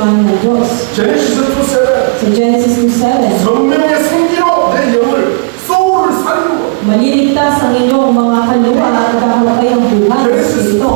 imahe ng Diyos. 제네시스 2:7 Sa Genesis 2:7, 성령의 생기로 내 영을 소울을 살리는 것. maliligtas ang inyong mga kaluluwa at magkakaroon kayo ng buhay sa 제네시스 Espiritu.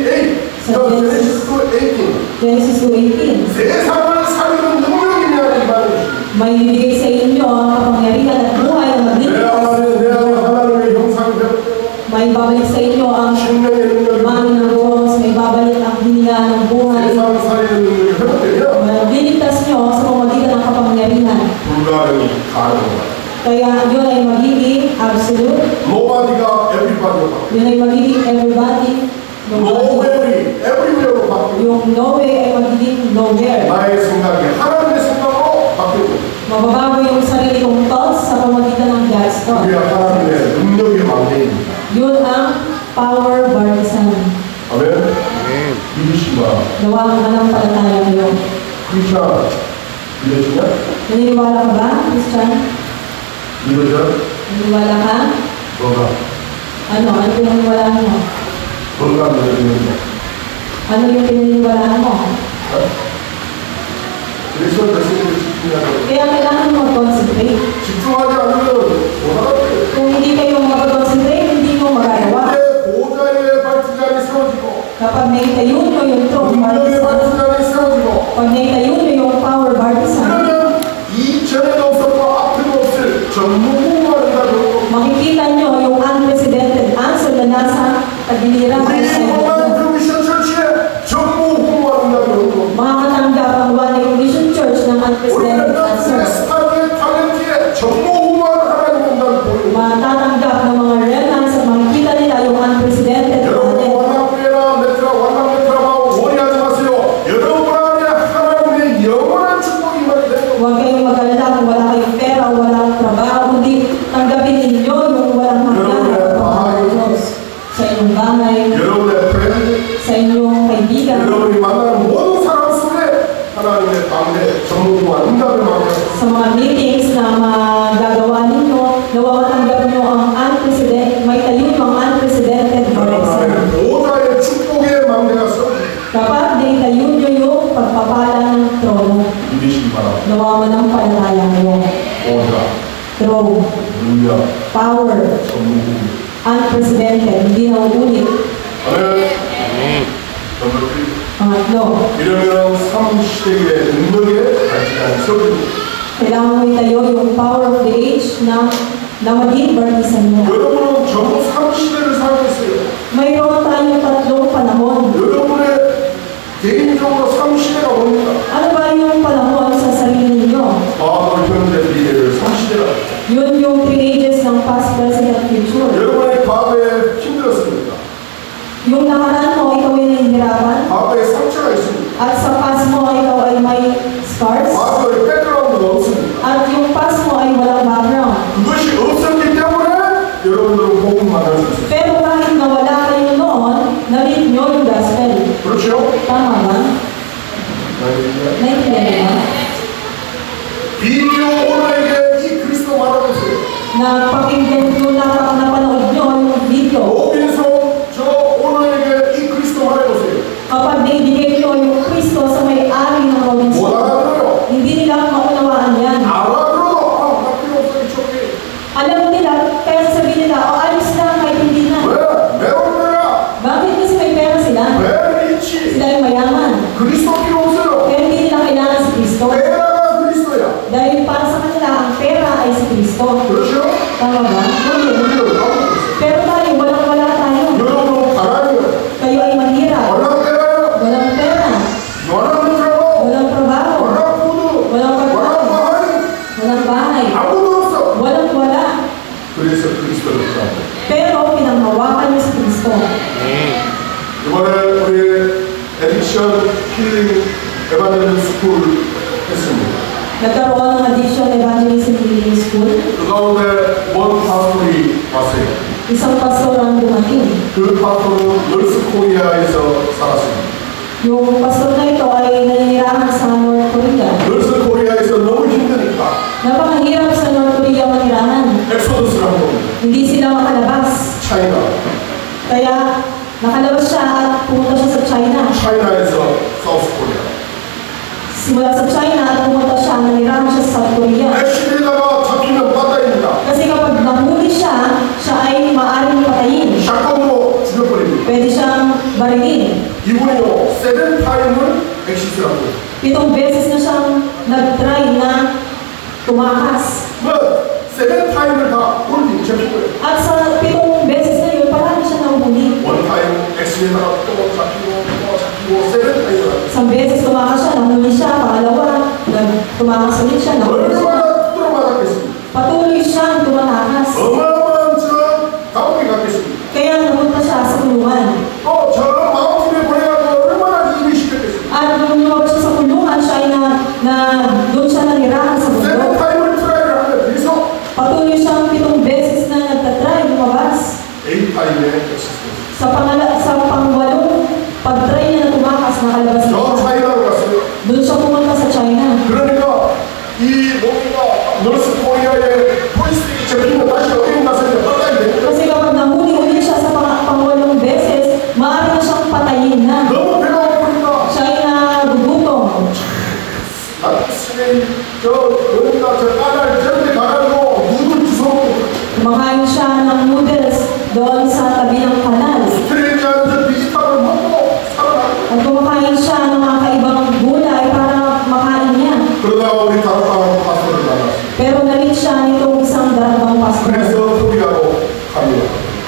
2:28 제네시스 2:18 Genesis 2:18, 세상을 살리는 능력이 내 안에 임하는 것입니다. may ibigay sa inyo ang kapangyarihan at buhay na 내 magliligtas. 안에 하나님의 형상을 배웠고 May babalik sa inyo ang 생명의 능력이 mani ng Diyos, may babalik ang hininga ng buhay. 세상을 살리는 능력이 회복되면 Magliligtas nyo sa pamamagitan ng kapangyarihan. 불가능이 가능합니다. Kaya yun ay magiging absolute, Nobody가 everybody로 바뀌고 yun ay magiging everybody, nowhere everywhere로 바뀌고 yung nowhere ay magiging nowhere. 나의 생각이 하나님의 생각으로 바뀌고 Mababago yung sarili kong thoughts sa pamamagitan ng God's thought. 그게 하나님의 능력의 망대입니다. Yun ang power baptism. 아멘. 믿으시마. Gawa ang manampalataya ngayon. 크리스찬 믿으시냐? Naniniwala ka ba, Christian? 믿으셔? Naniniwala ka? 뭐가? Ano pinaniniwalaan mo? 뭐가 믿으시는지? Ano yung pinaniniwalaan mo? 그래서 말씀을 집중하고 Kaya kailangan mo mag-concentrate. 집중하지 않으면 못하겠어요. Kung hindi kayo mag-concentrate, hindi mo magagawa. 근데 보좌의 발치장이 세워지고 Kapag naitayo nyo yung throne 능력의 baptism, 발치장이 세워지고 pag naitayo nyo yung power baptism, 그러면 이전에도 없었고 앞에도 없을 전무후무하는 자로 makikita nyo yung unprecedented answer na nasa tagiliran 우리 sa inyo. 로만 미션 철치에 전무후무하는 자로 Makakatanggap ang One Day Mission Church ng unprecedented 우리는 answer. 스타디의 탤런트에 전무후무한 하나님 온다는 보이는 Matatanggap ng mga remnants at makikita nila yung unprecedented 여러분 talent. 완락배나 메트라마고 worry하지 마세요. 여러분 안에 하나님의 영원한 축복이 임하게 되고 Huwag kayong mag-alala kung wala kayong pera o walang trabaho, kundi tanggapin ninyo yung walang hanggan na pagpapahal ng Diyos. Sa inyong bahay, 여러분의 프렌드 sa inyong kaibigan, 여러분이 만나는 모든 사람 속에 하나님의 방대 전무후무한 응답을 맡겨서 sa mga meetings na magagawa ninyo, nawa matanggap nyo ang unprecedented, may tayo nyo ang unprecedented blessing. 하나님의 보좌의 축복의 망대가 서 Kapag naitayo nyo yung pagpapala ng trono, 믿으시기 바랍니다. nawa manampalataya ngayon. 보좌, Throne, 능력, power, 전무후무. unprecedented, hindi na uulit. 아멘. 넘버 3. Pangatlo, 이러면 3시대의 능력의 발전이 세워집니다. kailangan mo itayo yung power of the age na maging baptism mo. 여러분은 전부 3시대를 살고 있어요. Mayroon tayong tatlong panahon. 여러분의 개인적으로 3시대가 뭡니까? Ano ba yung panahon sa sarili ninyo? 과거, 현재, 미래를 3시대라. Yun yung 3 ages ng past, present, at future. 여러분의 과거에 힘들었습니까? Yung nakaraan mo, ikaw ay nahihirapan. 과거에 상처가 있습니까? At sa past mo, ikaw ay may scars. 과거에 백그라운드가 없습니까? At yung past mo ay walang background. 그것이 없었기 때문에 여러분들은 복음 만날 수 있어요. Pero kahit nawala kayo noon, na-read nyo yung gospel. 그렇죠? Tama ba? Naintindihan mo ba? 비디오 오너에게 이 그리스도 말하면서요. Napakinggan nyo, napanood nyo yung video. 로빈son 저 오너에게 이 그리스도 말해보세요. Kapag naibigay nyo yung Kristo sa may-ari ng 못 Robinson, 알아들어요. hindi nila maunawaan yan. 알아들어도 나 필요 없어 이쪽에. Alam nila, kaya sasabihin nila, o ayos lang kahit hindi na. 왜? 매운 거야. Bakit kasi may pera sila? 왜 리치? Sila yung mayaman. 그리스도 필요 없어요. Kaya hindi nila kailangan si Kristo. 페라가 그리스도야. Dahil para sa kanila, ang pera ay si Kristo. 그렇죠? Tama ba? 그런데 우리는 나오고 있어요. Pero tayo, walang-wala tayo. 여러분은 가난해요. Kayo ay mahirap. 월남대라요. Walang pera. 월남대라고. Walang trabaho. 월남 푸드. Walang 월남 pagkain. 바하리. Walang bahay. 아무도 없어. Walang-wala. 그래서 그리스도를 붙잡고. Pero pinanghawakan niyo si Kristo. 이번에 우리 에딕션 힐링 에반젤리즘 스쿨 했습니다. Nagkaroon ng Addiction Evangelism Healing School. 그 가운데 원 파스tor이 왔어요. Isang pastor ang dumating. 그 파스tor은 널스 코리아에서 살았습니다. Yung pastor na ito ay nanirahan sa North Korea. 널스 코리아에서 너무 힘드니까 Napakahirap sa North Korea manirahan. 엑소더스를 한 겁니다. Hindi sila makalabas. 차이나. Kaya nakalabas siya at pumunta siya sa China. 차이나에서 사우스 코리아. simula sa China at pumunta siya, nanirahan siya sa South Korea. 액시데다가 잡히면 빠따입니다. Kasi kapag nahuli siya, siya ay maaaring patayin. 샷건으로 죽여버립니다. Pwede siyang barilin. 이분이요, 7타임을 엑시스라고 해요. 7 beses na siyang nag-try na tumakas. 뭐, 7타임을 다 홀딩 제품을. At sa 7 beses na yun, parang siya nahuli. 원타임 엑시데다가 또 잡히고 7타임을. Isang beses tumakas siya, nahuli siya. Pangalawa, tumakas ulit siya, nahuli siya. 얼마나 뚫어맞았겠습니까? Patuloy siyang tumatakas. 어마어마한 저 감옥에 갔겠습니까? Kaya napunta siya sa kulungan. 또 저런 마음속에 보내가지고 얼마나 일이 시켰겠습니까? At nung lumabas siya sa kulungan, siya ay doon siya nanirahan sa mundo. 7타임을 트라이를 하면 계속 Patuloy siyang 7 beses na nagtatry lumabas. 8타임에 엑시스. Sa pang-8 pag-try niya na tumakas, nakalabas na 저 siya. 차이나로 갔어요. Doon siya pumunta sa China. 그러니까 이 뭔가 노스 코리아의 포리스틱이 잡히면 다시 어디 가서 이제 빠따야 됩니다. Kasi kapag nahuli ulit siya sa pang-8 beses, maaari na siyang patayin na. 너무 배가 고프니까 Siya ay nagugutom. 스페인 저 그러니까 저 까날 저런데 가가지고 누들 주워 Kumakain siya ng noodles doon sa tabi ng kanal. 스트레인지한테 비지탑을 먹고 살아나고 At kumakain siya ng mga kaibang gulay para makain niya. 그러다가 우리 다락방 파스터를 만났어요. Pero nalit siya nitong isang darangang pastor. 그래서 포기하고 갑니다.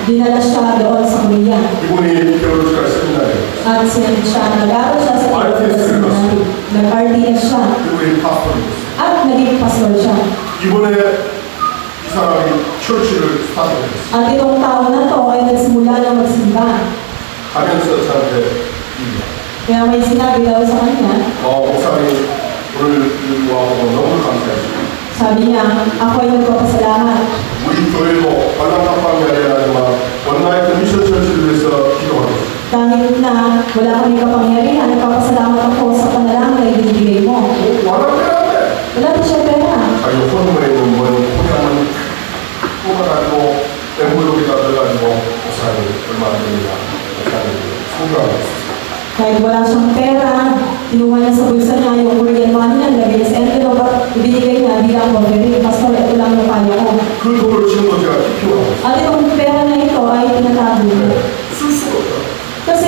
Dinala siya doon sa Korea. 이분이 겨울주가 세미나에 At siya nag-aaral siya sa RTS seminary. Nag-RTS siya. 이분이 파스터를 At naging pastor siya. 이번에 이 사람이 처치를 스타트했어요. At itong tao na to ay nagsimula na magsimba. 가면서 저한테 얘기해요. Kaya may sinabi daw sa kanya, 목사님 오늘 와보고 너무 감사해요. sabi niya, ako ay nagpapasalamat. 우리 교회도 관람각방이 아니라지만 원나잇 미션 처치를 위해서 기도하고 Kahit na wala kami kapangyarihan, nagpapasalamat ako sa panalangin na ibinibigay mo. 원하면 Wala na siya pera. 자기 호르몬에 있는 건 포장을 뽑아가지고 엠블록에다 넣어가지고 목사님 얼마 안 됩니다. 목사님 송구하고 있습니다. Kahit wala siyang pera, kinuha niya sa bulsa niya yung Korean money niya, lagay niya sa envelope at ibinigay niya bilang offering. Pastor, ito lang yung kaya ko. 그 돈을 지금도 제가 기표하고 있어요. At itong pera na ito ay tinatago niya. 쓸 수가 없어요. Kasi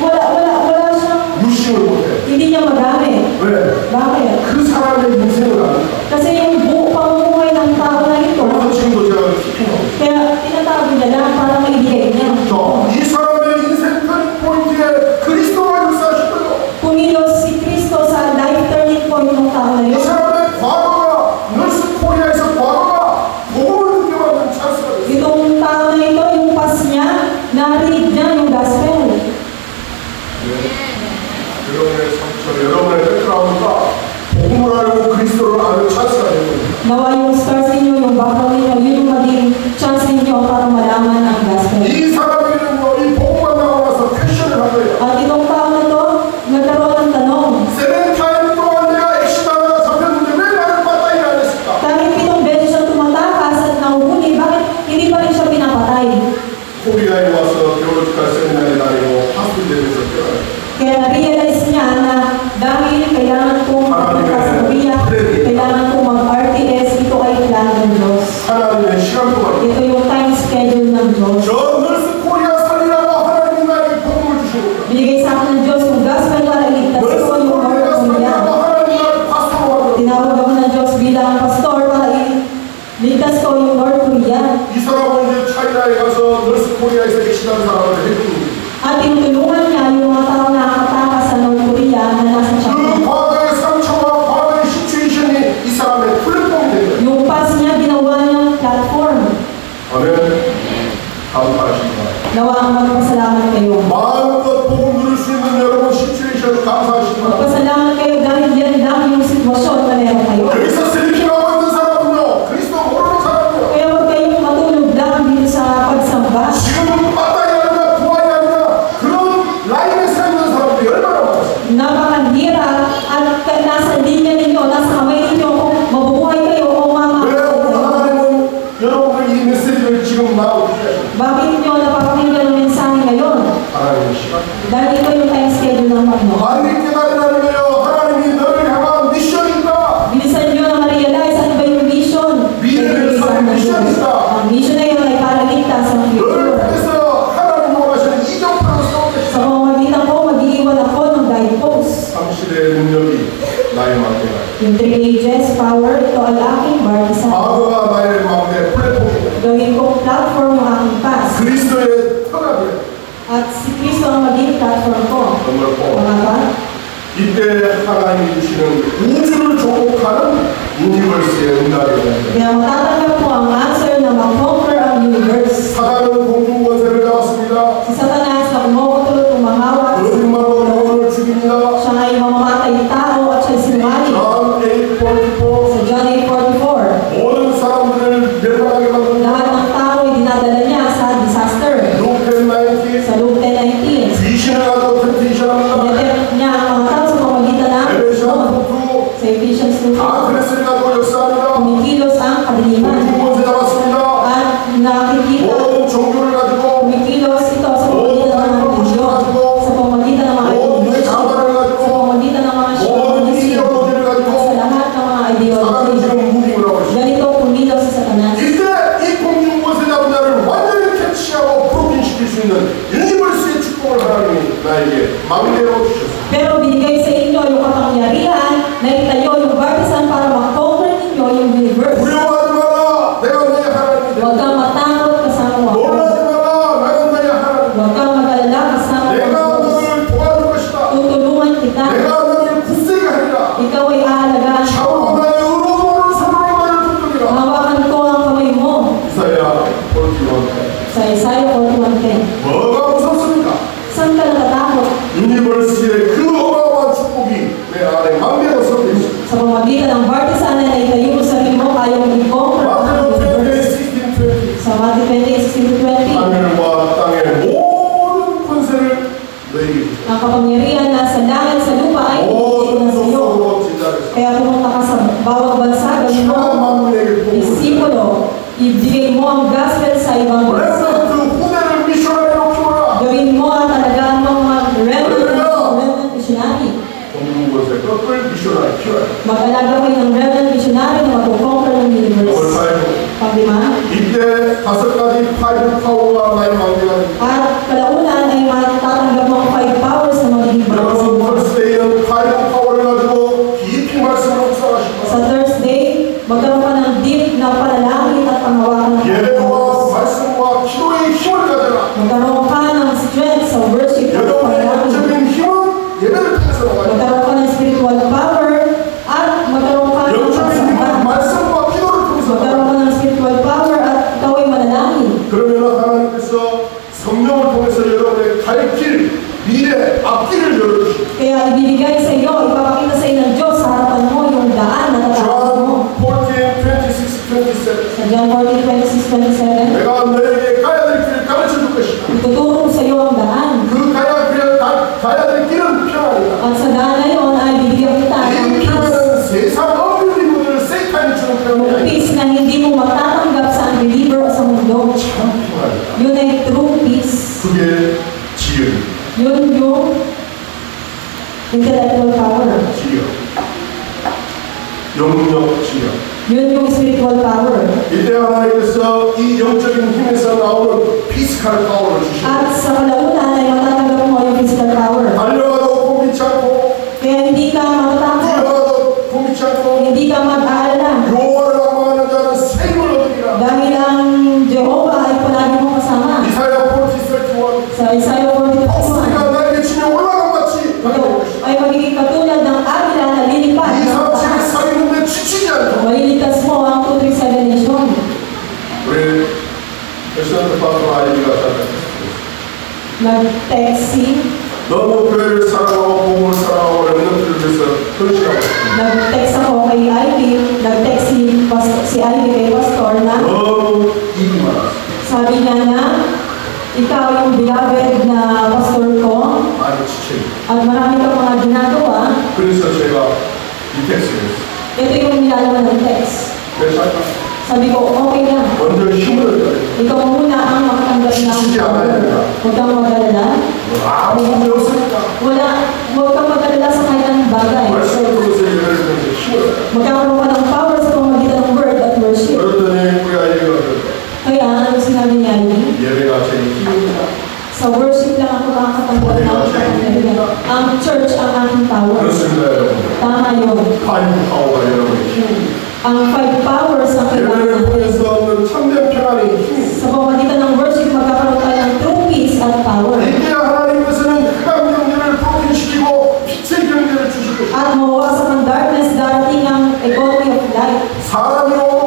wala siyang, 유심을 못해. hindi niya magamit. 왜? Bakit? 그 사람의 인생을 아니까. Kasi yung pamumuhay ng tao na ito, 그래서 지금도 제가 기표하고 있어요. kaya tinatago niya lang para maibigay niya. 이 사람의 인생 터닝 포인트에 그리스도가 역사하신 거예요. Pumilos si Kristo sa life turning point ng tao na 이 yun. 사람의 과거가 너스 코리아에서 과거가 복음을 느껴받는 찬스가 됐어요. Itong tao na ito, yung pas niya, narinig niya yung gospel. 여러분의 백그라운드가 복음을 알고 그리스도를 아는 찬스가 되는 거예요. Nawa yung stars ninyo, yung background ninyo, yun yung maging chance ninyo para malaman ang gospel. 이 사람에게는 이 복음만 나고 나서 퀘션을 한 거예요. At itong tao na to, nagkaroon ng tanong, 7타임 동안 내가 엑시다가 잡혔는데 왜 나를 빠따이를 안 했을까? kahit 7 beses siya tumatakas at nahuhuli, bakit hindi pa rin siya pinapatay? 코리아에 와서 겨울주가 세미나에 다니고 파스트 대회에서 깨어나요. Kaya na-realize niya na dahil kailangan kong magpunta sa Korea, kailangan kong mag-RTS, ito ay plano ng Diyos. 하나님의 시간 동안 Ito yung time schedule ng Diyos. 저 너스 코리아 살리라고 하나님이 나에게 복음을 주시고 Binigay sa akin ng Diyos yung gospel para iligtas 너스 ko yung mga 코리아 Korea. 살리라고 하나님이 나를 파스터로 만들어 Tinawag ako ng Diyos bilang pastor para iligtas ko yung North Korea. 이 사람은 이제 차이나에 가서 너스 코리아에서 엑시다는 사람을 해주는 At tinutulungan niya yung mga tao na nakatakas sa North Korea na nasa 그 China. 과거의 상처와 과거의 시츄에이션이 이 사람의 플랫폼이 된 거예요. Yung pas niya, ginawa niyang platform. 아멘. 감사하십니다. Nawa ang magpasalamat kayo. 마음껏 복음 누릴 수 있는 여러분 시츄에이션 감사하십니다. Magpasalamat kayo dahil yan lang yung sitwasyon na meron kayo. 여기서 슬리핑하고 있는 사람은요, 그리스도 모르는 사람은요, Kaya huwag kayong matulog lang dito sa pagsamba. 지금은 빠따이 아니라 부활이 아니라 그런 라인에 서 있는 사람들이 얼마나 많았어요. Napakahirap at nasa linya ninyo, nasa kamay ninyo kung mabubuhay kayo o 왜 mamamatay 오늘 kayo. 하나님은 여러분들 이 메시지를 지금 나오게 하십니까? Bakit nyo napapakinggan ng mensahe ngayon? 하나님의 시간. Dahil ito yung time schedule ng Panginoon. 많이 깨달으라는 거예요. 하나님이 너를 나의 막대가. In 3 ages, power, ito ay aking baptisan. 과거가 나의 막대 플랫폼이다. Gawin kong platform yung aking past. 그리스도의 터널이야. At si Kristo ang maging platform ko. 정말 꼭. Mga ba? 이때 하나님이 주시는 우주를 조국하는 유니버스의 응답이 됩니다. Kaya matatanggap mo ang answer na mag-conquer ang universe. 사단은 공중 권세를 잡았습니다. Si Satanas na kumukutulot umahawak. 거짓말로 영혼을 죽입니다. Siya ay mamamatay tao at siya sinungaling. John 8:44 Sa John 8:44, 모든 사람들을 멸망하게 만듭니다. lahat ng tao ay dinadala niya sa disaster. Luke 10:19 Sa Luke 10:19, 귀신을 가지고 템테이션합니다. niya ang mga tao sa pamagitan ng 에베시아 demon. 2 Sa Ephesians 2, 아크레스를 가지고 역사합니다. kumikilos ang kadiliman. 공중 권세 잡았습니다. At nakikita, 모든 종교를 가지고 kumikilos ito sa pamagitan ng mga religion, sa pamagitan ng mga ideology, sa pamagitan ng mga shamanism, at sa lahat ng mga 사단은 ideology. 지금 무기를 하고 있습니다. Ganito kumilos sa Satanas. 이때 이 공중 권세 잡은 자를 완전히 캐치하고 프로틴시킬 수 있는 유니버스의 축복을 하나님이 나에게 막내로 주셨습니다. Pero binigay sa inyo yung kapangyarihan na itayo yung baptisan para mag-conquer ninyo yung universe. 두려워하지 마라. 내가 너의 하나님이다. Huwag kang matakot kasama mo. 놀라지 마라. 나는 너의 하나님이다. Huwag kang mag-alala kasama 내가 mo. 너를 도와줄 것이다. Tutulungan kita. 내가 너를 굳세게 하리라. Ikaw ay aalagaan 잡고 ko. 나의 의로움으로 손으로 너를 붙들리라. Hawakan ko ang kamay mo. 이사야 41. Sa Isaiah 41:10. 뭐가 무섭습니까? Saan ka natatakot? 유니버스의 그 어마어마한 축복이 내 안에 막내로 섞여 있습니다. Sa pamagitan ng baptisan na itayo mo sa sarili mo, kaya mo i-conquer ang 마태복음 universe. 16:20 Sa Matthew 20:16-20, 하늘과 땅의 모든 권세를 너에게 주시라. ang kapangyarihan na sa langit sa lupa ay ibigay 모든 na sa iyo. 족속으로 진다했습니다. Kaya pumunta ka sa bawat bansa, gawin mo 천하 만민에게 복음을 disipulo, ibigay mo ang gospel sa ibang bansa. 렘넌트 후대를 미셔너리로 키워라. Gawin mo ang talagaan mong remnant missionary. 공중 권세 꺾을 미셔너리 키워라. Mag-alaga kayo ng remnant missionary na mag-conquer ng 이걸 universe. 살고 Panglima, 이때 5가지 파이브 파워가 나의 막내가 됩니다. at kalaunan ay matatanggap mo ang 5 powers na magiging baptisan 여러분 mo. 퍼스데이는 파이브 파워를 가지고 깊이 말씀을 묵상하십니다. Sa Thursday, magkaroon ka ng deep na panalangin at panghawakan ng 예배와 powers. 말씀과 기도의 힘을 가져라. Magkaroon ka ng strength sa worship at 여러분의 panalangin. 영적인 힘은 예배를 통해서 나와요. Magkaroon ka ng spiritual power at magkaroon ka ng 영적인 힘은 pagsamba. 말씀과 기도를 통해서 Magkaroon 나와요. ka ng spiritual power at ikaw ay manalangin. 그러면 하나님께서 성령을 통해서 여러분의 갈 길, 미래, 앞길을 열어주십니다. Kaya ibibigay sa iyo, ipapakita sa iyo ng Diyos sa harapan mo yung daan na tatawag mo. John 14:26-27 Sa John 14:26-27, 내가 너에게 가야 될 길을 가르쳐 줄 것이다. ituturo sa iyo ang daan. 그 가야 될 길은 평안이다. At sa daan na yun ay bibigyan kita ng 이 peace. 평안은 세상 어린이들을 세탄이 주는 평안이 아니다. Peace na hindi mo matatanggap sa unbeliever o sa mundo. 참 평안이다. Yun ay true peace. 그게 지혜, Yun yung intellectual power. 지혜, 영적 지혜. Yun yung spiritual power. 이때 하나님께서 이 영적인 힘에서 나오는 피지컬 파워를 주십니다. At sa kalaunan ay matatanggap mo yung physical power. 달려가도 곰비치 않고 Kaya hindi ka matatakot. 뛰어가도 곰비치 않고 Hindi ka mag-aalala. 여호와를 악망하는 자는 생을 얻으리라. Dahil ang Jehovah ay palagi mo kasama. 이사야 40:31 Sa Isaiah 40:31, 독수리가 날개 치며 올라간 같이 가는 것이다. ay magiging katulad ng agila na lilipad. 이 사람들이 서 있는데 지치지 않고 Maliligtas mo ang 237 nation. 우리 패션트 파트너 아이디가 시작했습니다. Nag-text si, 너무 교회를 사랑하고 복음을 사랑하고 렘넌트를 위해서 헌신하고 있습니다. nag-text ako kay Ivy, nag-text si Ivy kay Pastor na 너무 일이 많았어요. sabi niya na ikaw yung beloved na pastor ko 많이 지쳐요. at marami kang mga ginagawa. 그래서 제가 이 텍스트를 했어요. Ito yung nilalaman ng text. 괜찮다. Sabi ko, okay lang. 먼저 힘을 얻어야 돼. Ikaw muna ang makatanggap ng power. Huwag kang mag-alala. 아무 문제 없으니까. Huwag kang mag-alala sa kahit anong bagay. 말씀을 통해서 예배를 통해서 힘을 얻어야 돼. Magkakaroon ka ng power sa pamamagitan ng word at worship. 그랬더니 우리 아이가 Kaya ano sinabi niya niya? 예배가 제일 힘입니다. Sa worship lang ako makakatanggap ng power. Ang church ang aking power. 그렇습니다, 여러분. Tama yun. 파이브 파워가 여러분의 힘입니다. Ang five powers na kailangan 예배를 natin. 통해서 얻는 참된 평안의 힘입니다. Sa pamamagitan ng worship, magkakaroon tayo ng true peace at power. 이때 하나님께서는 흑암 경계를 프로틴시키고 빛의 경계를 주실 것입니다. At mawawasak ang darkness, darating ang economy of light. 사람이 오고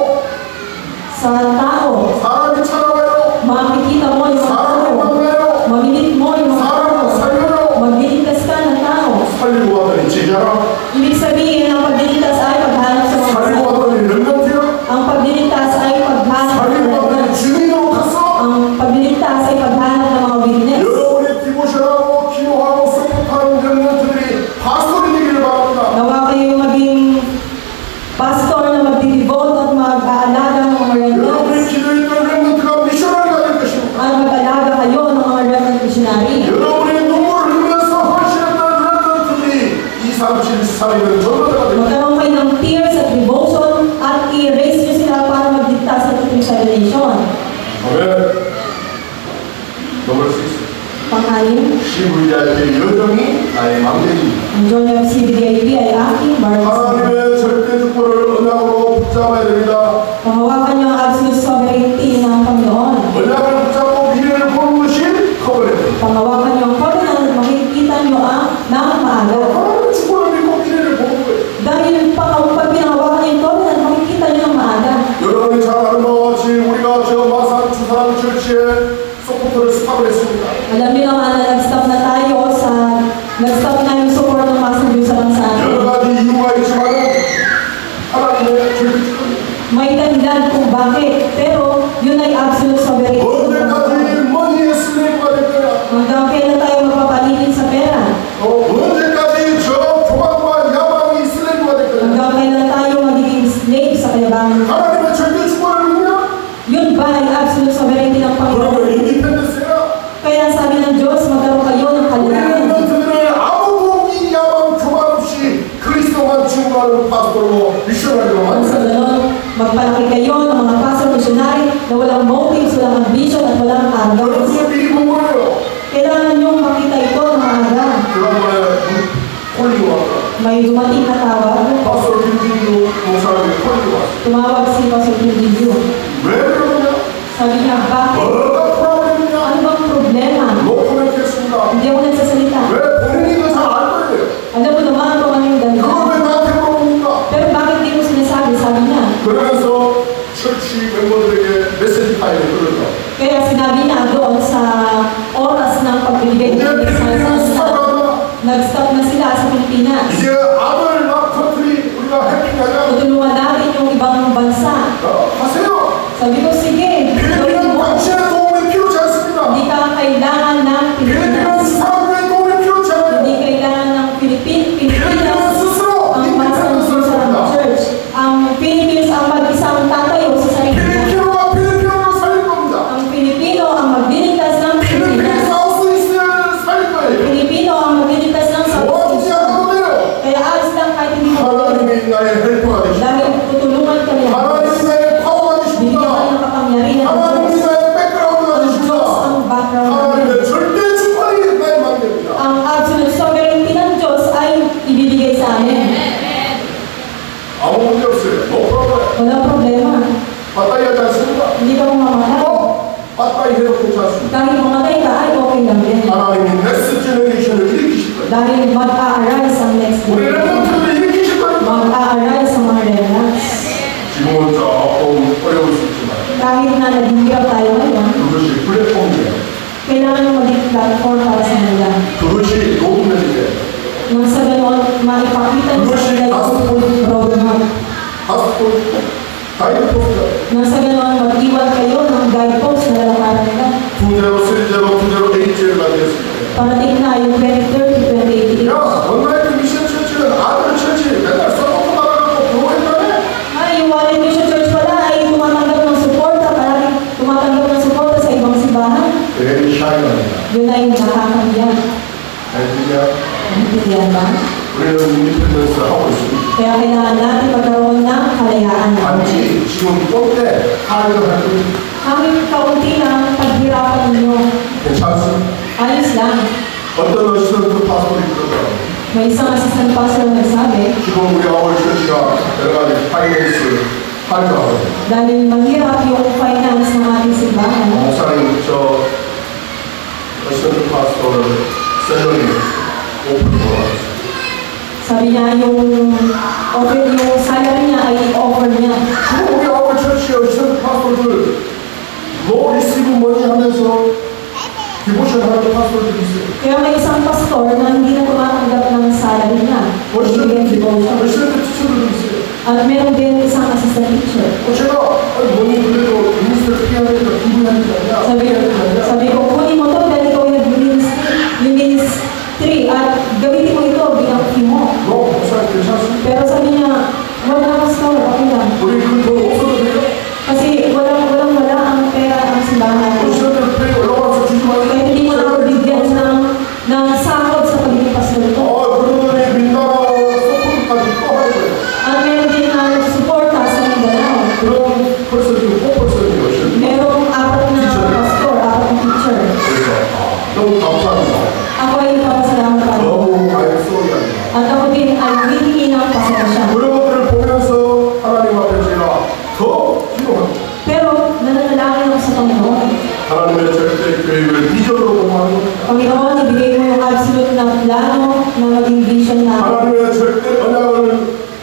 Sa tao, 사람이 찾아와요. makikita mo yung mga 사람을 tao. 만나요. Mamimit mo yung mga 사람을 tao. 살려요. Magliligtas ka ng tao. 살리고 왔더니 제자라. Ibig sabihin, ang pagliligtas ay paghanap sa mga 살리고 tao. 왔더니 렘넌트야. Ang pagliligtas ay paghanap ng 살리고 mga 왔더니 주민으로 갔어. Ang pagliligtas ay paghanap ng mga witness. 여러분의 디보션하고 기도하고 서포트하는 렘넌트들이 파스tor이 되기를 바랍니다. Nawa kayo maging pastor na magdi-devote at mag-aalaga ng mga 여러분의 remnants. 기도했던 렘넌트가 미셔너리가 될 것입니다. At mag-aalaga kayo ng mga remnant missionary. 여러분의 눈물을 흘리면서 헌신했던 렘넌트들이 237살이면 전도자가 됩니다. Magkaroon kayo ng tears at devotion at i-raise nyo sila para magligtas sa tuwing nation. 아멘. 넘을 수 있어요. Pang-anim, CVIP의 여정이 나의 망대입니다. ang journey of CBDIP ay aking barbs. 하나님의 절대 주권을 언약으로 붙잡아야 됩니다. Panghawakan nyo ang absolute sovereignty ng Panginoon. 언약을 붙잡고 미래를 보는 것이 커버랩니다. Panghawakan nyo ang covenant at makikita nyo ang ng maaga. 하나님의 주권을 믿고 미래를 보는 거예요. Dahil pag pinahawakan nyo yung covenant, makikita nyo ng maaga. 여러분이 잘 아는 바와 같이 우리가 저 마산 주사람 철치에 서포터를 스탑을 했습니다. Alam niyo naman na nag-stop na tayo nag-stop na yung support ng Master Diyos sa bansa 여러 natin. 가지 이유가 있지만 하나님의 절대 주권입니다. May dahilan kung bakit, pero yun ay absolute sovereignty. 언제까지 머니의 슬레이브가 될 거야? Hanggang kailan tayo magpapalitin sa pera? 언제까지 저 교만과 야망이 슬레이브가 될 거야? Hanggang kailan tayo magiging slave sa kayabangan? 하나님의 절대 주권을 믿냐? Yun ba ay absolute sovereignty ng 그러면 Panginoon? 인디펜던스야? Kaya sabi ng Diyos, magkaroon kayo ng 우리 kalinawan. 렘넌트들을 아무 동기 야망 교만 없이 그리스도만 증거하는 파스토로 미셔너리로 At sa 만들어야 돼. ganon, magpalaki kayo ng mga pastor missionary na walang motives, walang ambition, at walang arrogance. 여러분의 미리 본 거예요. Kailangan nyo makita ito ng maaga. 지난번에 콜리고 왔다. May dumating na tawag. 파스토 김진주 목사님이 콜리고 왔어. Tumawag si Pastor Kim. 왜 그러냐? Sabi niya, bakit? 뭐가 프로블ем이냐? Ano bang problema? 노 코멘트했습니다. Hindi ako nagsasalita. 왜 본인이 다 알 거예요? Alam mo naman kung ano yung 그걸 dahilan. 왜 나한테 물어봅니까? Pero bakit di mo sinasabi? Sabi niya. 그러면서 철치 멤버들에게 메시지 파일을 끌어줘. Kaya sinabi niya doon sa oras ng pagbibigay 이제 ng 필리핀은 mensahe. 스탑하다. Nag-stop na sila sa Pilipinas. 이제 아들 나 컨트리 우리가 해피가냐? Tutulungan natin yung ibang bansa. 하세요. Sabi ko, sige. 필리핀은 당신의 도움이 필요치 않습니다. Hindi ka kailangan ng 필리핀은 Pilipinas. 사람들의 도움이 필요치 않아요. Hindi kailangan ng Pilipinas. 필리핀은 스스로 Ang 인디펜던스를 sa 삽니다. church. Ang Philippines ang mag-isang tatayo sa sarili niya. 필리핀과 필리핀으로 살릴 겁니다. Ang Pilipino ang magliligtas ng 필리핀 Pilipinas. 사우스 이스라엘을 살릴 거예요. Pilipino ang magliligtas ng 도와주지 Southeast. 않아도 돼요. Kaya alis lang kahit hindi mo. 하나님이 나의 헬퍼가 되십니다. Dahil tutulungan kami ng 하나님이 Diyos. 나의 파워가 Bibigyan 되십니다. kami ng kapangyarihan ng 하나님이 Diyos. 나의 백그라운드가 Ang Diyos 되십니다. ang background ng 하나님의 절대 주권이 나의 망대입니다. Ang absolute sovereignty ng Diyos ay ibibigay sa amin. 아무 문제 없어요. No problem. Walang problema. 빠따이 하지 않습니다. Hindi ka mamamatay. 빠따이 해도 괜찮습니다. Kahit mamatay ka ay okay lang din. 하나님이 넥스트 제너레이션을 일으키실 거예요. Dahil mag-a-arise ang next 우리 day. 렘넌트를 일으키실 거예요. Mag-a-arise ang mga remnants. 지금은 조금 어려울 수 있지만 Kahit na naghihirap tayo ngayon, 그것이 플랫폼이에요. kailangan mo maging platform para sa kanila. 그것이 노브맨이에요. Nang sa ganon, maipakita mo sa kanila yung roadmap. 가스포 가이드포스트 Nang sa ganon, mag-iwan kayo ng guidepost na lalakaran nila. 2제로 3제로 2제로 8제로가 되었습니다. Parating na yung 2030, 2088. 야, 원나이트 미션 철치는 아들 철치 맨날 서포트 나가고 그러했다네? Ay, yung One Mission Church pala ay tumatanggap ng suporta, parang tumatanggap ng suporta sa ibang simbahan. Very shy입니다. Yun ay nakakamiyan. 알겠냐? Naintindihan ba? 우리는 인디펜던스 하고 있습니다. Kaya kailangan natin magkaroon ng kalayaan. 단지 지금 때 하려고 할 겁니다. Kahit kaunti lang paghirapan ninyo, 괜찮습니다. ayos lang. 어떤 어시스턴트 파스tor이 그러더라고요. May isang assistant pastor na nagsabi, 지금 우리 아울 처치가 여러 가지 파이낸스 하거든요. dahil mahirap yung finance ng ating simbahan, 목사님 저 어시스턴트 파스터 셀러리 오픈 돌아왔어요. sabi niya yung salary niya ay offer niya. 지금 우리 아울 처치 어시스턴트 파스터들 로 리시브 머니 하면서 디보션 하는 파스터들이 있어요. Kaya may isang pastor na hindi na tumatanggap ng salary niya. Bibigyan devotion. 어시스턴트 티처들도 있어요. At meron din isang assistant teacher. 제가 너무 그래도 미니스터 피하니까 기분이 안 좋냐? Sabi ko, kunin mo to dahil ikaw yung ministry at gamitin mo ito bilang fee mo. 너 목사님 괜찮습니까? Pero sabi niya, wala pastor, okay lang. 우리 그돈 없어도 돼요? Kasi wala ang pera ang simbahan. 어시스턴트 페이 올라와서 주지 Kaya 마세요. hindi mo na ako bigyan ng sakot sa pagiging pastor ko. 그러더니 민다나 서포트까지 또 하는 거예요. At meron din na suporta sa Mindanao. 그럼 벌써 지금 4%이 어시스턴트. Merong 4 na pastor, 4 na teacher. 그래서 너무 감사합니다. Ako ay nagpapasalamat pa rin. 너무 아예 소리합니다. At ako din ay humingi ng pasensya. 그런 것들을 보면서 하나님 앞에 제가 더 기도합니다. Pero nananalangin ako sa Panginoon. 하나님의 절대 계획을 비전으로 공부하는 겁니다. Panginoon, ibigay mo yung absolute na plano na maging vision namin. 하나님의 절대 언약을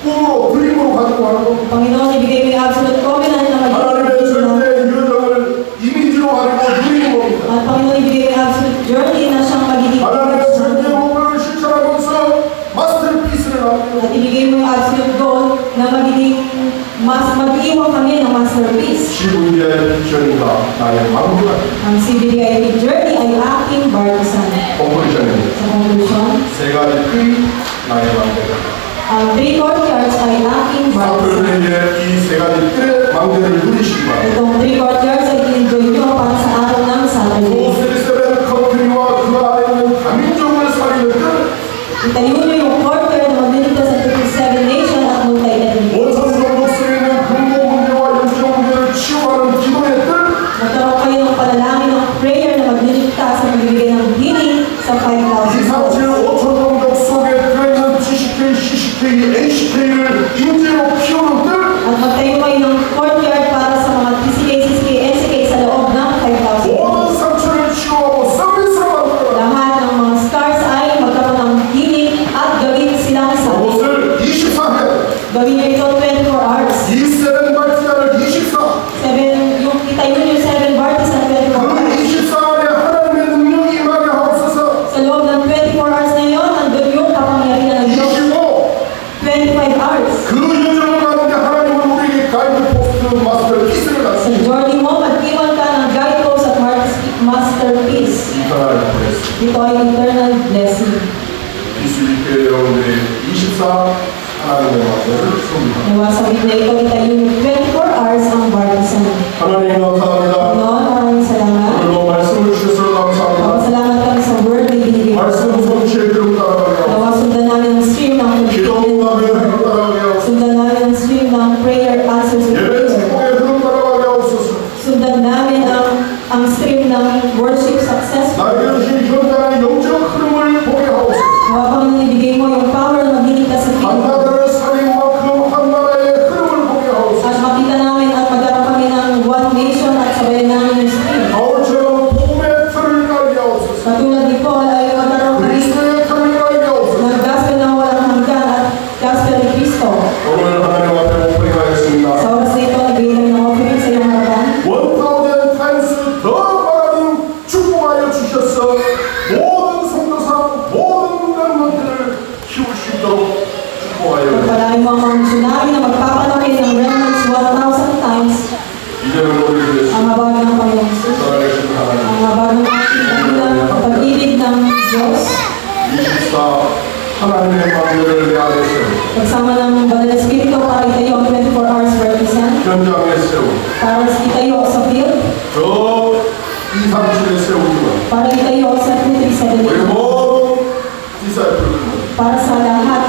꿈으로 드림으로 가지고 하는 겁니다. Panginoon, ibigay mo yung absolute covenant na maging 하나님의 vision namin. 절대 여정을 이미지로 가지고 누리는 겁니다. At Panginoon, ibigay mo yung absolute journey na siyang magiging 하나님의 절대 목표를 실천하면서 마스터피스를 남기는 at ibigay mo yung absolute goal na magiging mag-iwan kami ng masterpiece. CVDI 비전이가 나의 마음과 Ang CBDIP journey ay aking partisan. 콘클루션입니다. Sa conclusion, 세 가지 끈이 나의 마음입니다. ang 3 courtyards ay aking partisan. 사람들에게 이 세 가지 끈의 망대를 누리시기 바랍니다. Itong 3 courtyards ay i-enjoy nyo para sa araw ng Saturday. 오스리세븐 컨트리와 그 안에 있는 다민족을 살리는 끈 Itayo nyo yung courtyard na magniligtas sa 37 nation at multi-ethnic. 5,000명 목숨에 있는 근무 문제와 영적 문제를 치유하는 기도의 끈 Magkaroon kayo ng panalangin ng prayer na magliligtas sa magbibigay ng healing sa 5,000 souls. 237 5천 종족 속에 들어있는 GCK, CCK, ACK를 인재로 키우는 끈 At magtayo kayo ng courtyard para sa mga TCK, CCK, NCK sa loob ng 5,000 모든 souls. 상처를 치유하고 서비스로 만들어라. Lahat ng mga scars ay magkaroon ng healing at gawin silang sabi. 그것을 24회 Gawin nyo ito 24 hours. 이 세븐 발티아를 24 Yung itayo nyo 7 parties na 24 그 hours. 24일에 하나님의 능력이 임하게 하옵소서. Sa loob ng 24 hours na yun, nandun yung kapangyarihan ng Diyos. 25 hours. 그 여정을 가는데 하나님은 우리에게 가이드 포스트 마스터피스를 Sa 놨습니다. journey mo, mag-iwan ka ng guidepost at masterpiece. 이사를 보냈습니다. Ito ay eternal blessing. 비수리교회 여러분들이 24 하나님의 말씀을 씁니다. Nawa sa week na ito, itayo yung 24 hours ang partisan. 하나님 감사합니다. Panginoon, maraming salamat. 오늘도 말씀을 주셔서 감사합니다. Salamat kami sa word na ibinigay mo. 말씀 성취의 그름 따라가게 하옵소서. Nawa sundan namin ang stream ng 기도 응답의 흐름 따라가게 하옵소서. sundan namin ang stream ng prayer answers to 예배 prayer. 축복의 흐름 따라가게 하옵소서. Sundan namin ang stream ng worship success. 나에게 주신 현장의 영적 흐름을 보게 하옵소서. Nawa Panginoon, ibigay mo yung power na magligtas sa 한 Pilipinas. 나라를 살린 만큼 한 나라의 흐름을 보게 하옵소서. At makita namin at magkaroon kami ng one nation at sabayan namin yung stream. 바울처럼 복음의 틀을 깔게 하옵소서. Katulad ni Paul ay magkaroon kami 그리스도의 틀을 깔게 하옵소서. ng gospel na walang hanggan at gospel ni Cristo. 오늘 하나님 앞에 오프닝하였습니다. Sa oras na ito, nagbigay kami ng offering sa iyong harapan. 1,000 times 더 많은 축복하여 주셔서 모든 성도사 모든 멤버들을 키울 수 있도록 축복하여 주옵소서. Pagpalain mo ang mga missionary na magpapalaki ng remnants 1,000 times 이제는 우리 예수 ang habag ng Panginoon Jesus. 살아계신 하나님 Ang habag ng ating dakilang pag-ibig ng Diyos. 24 하나님의 마음을 내 안에 세우고 Pagsama ng Banal na Espiritu para itayo ang 24 hours partisan. 현장에 세우고 Para itayo sa field. 저 237에 세우지만 Para itayo sa 우리 337. 모든 디사이플들 Para sa lahat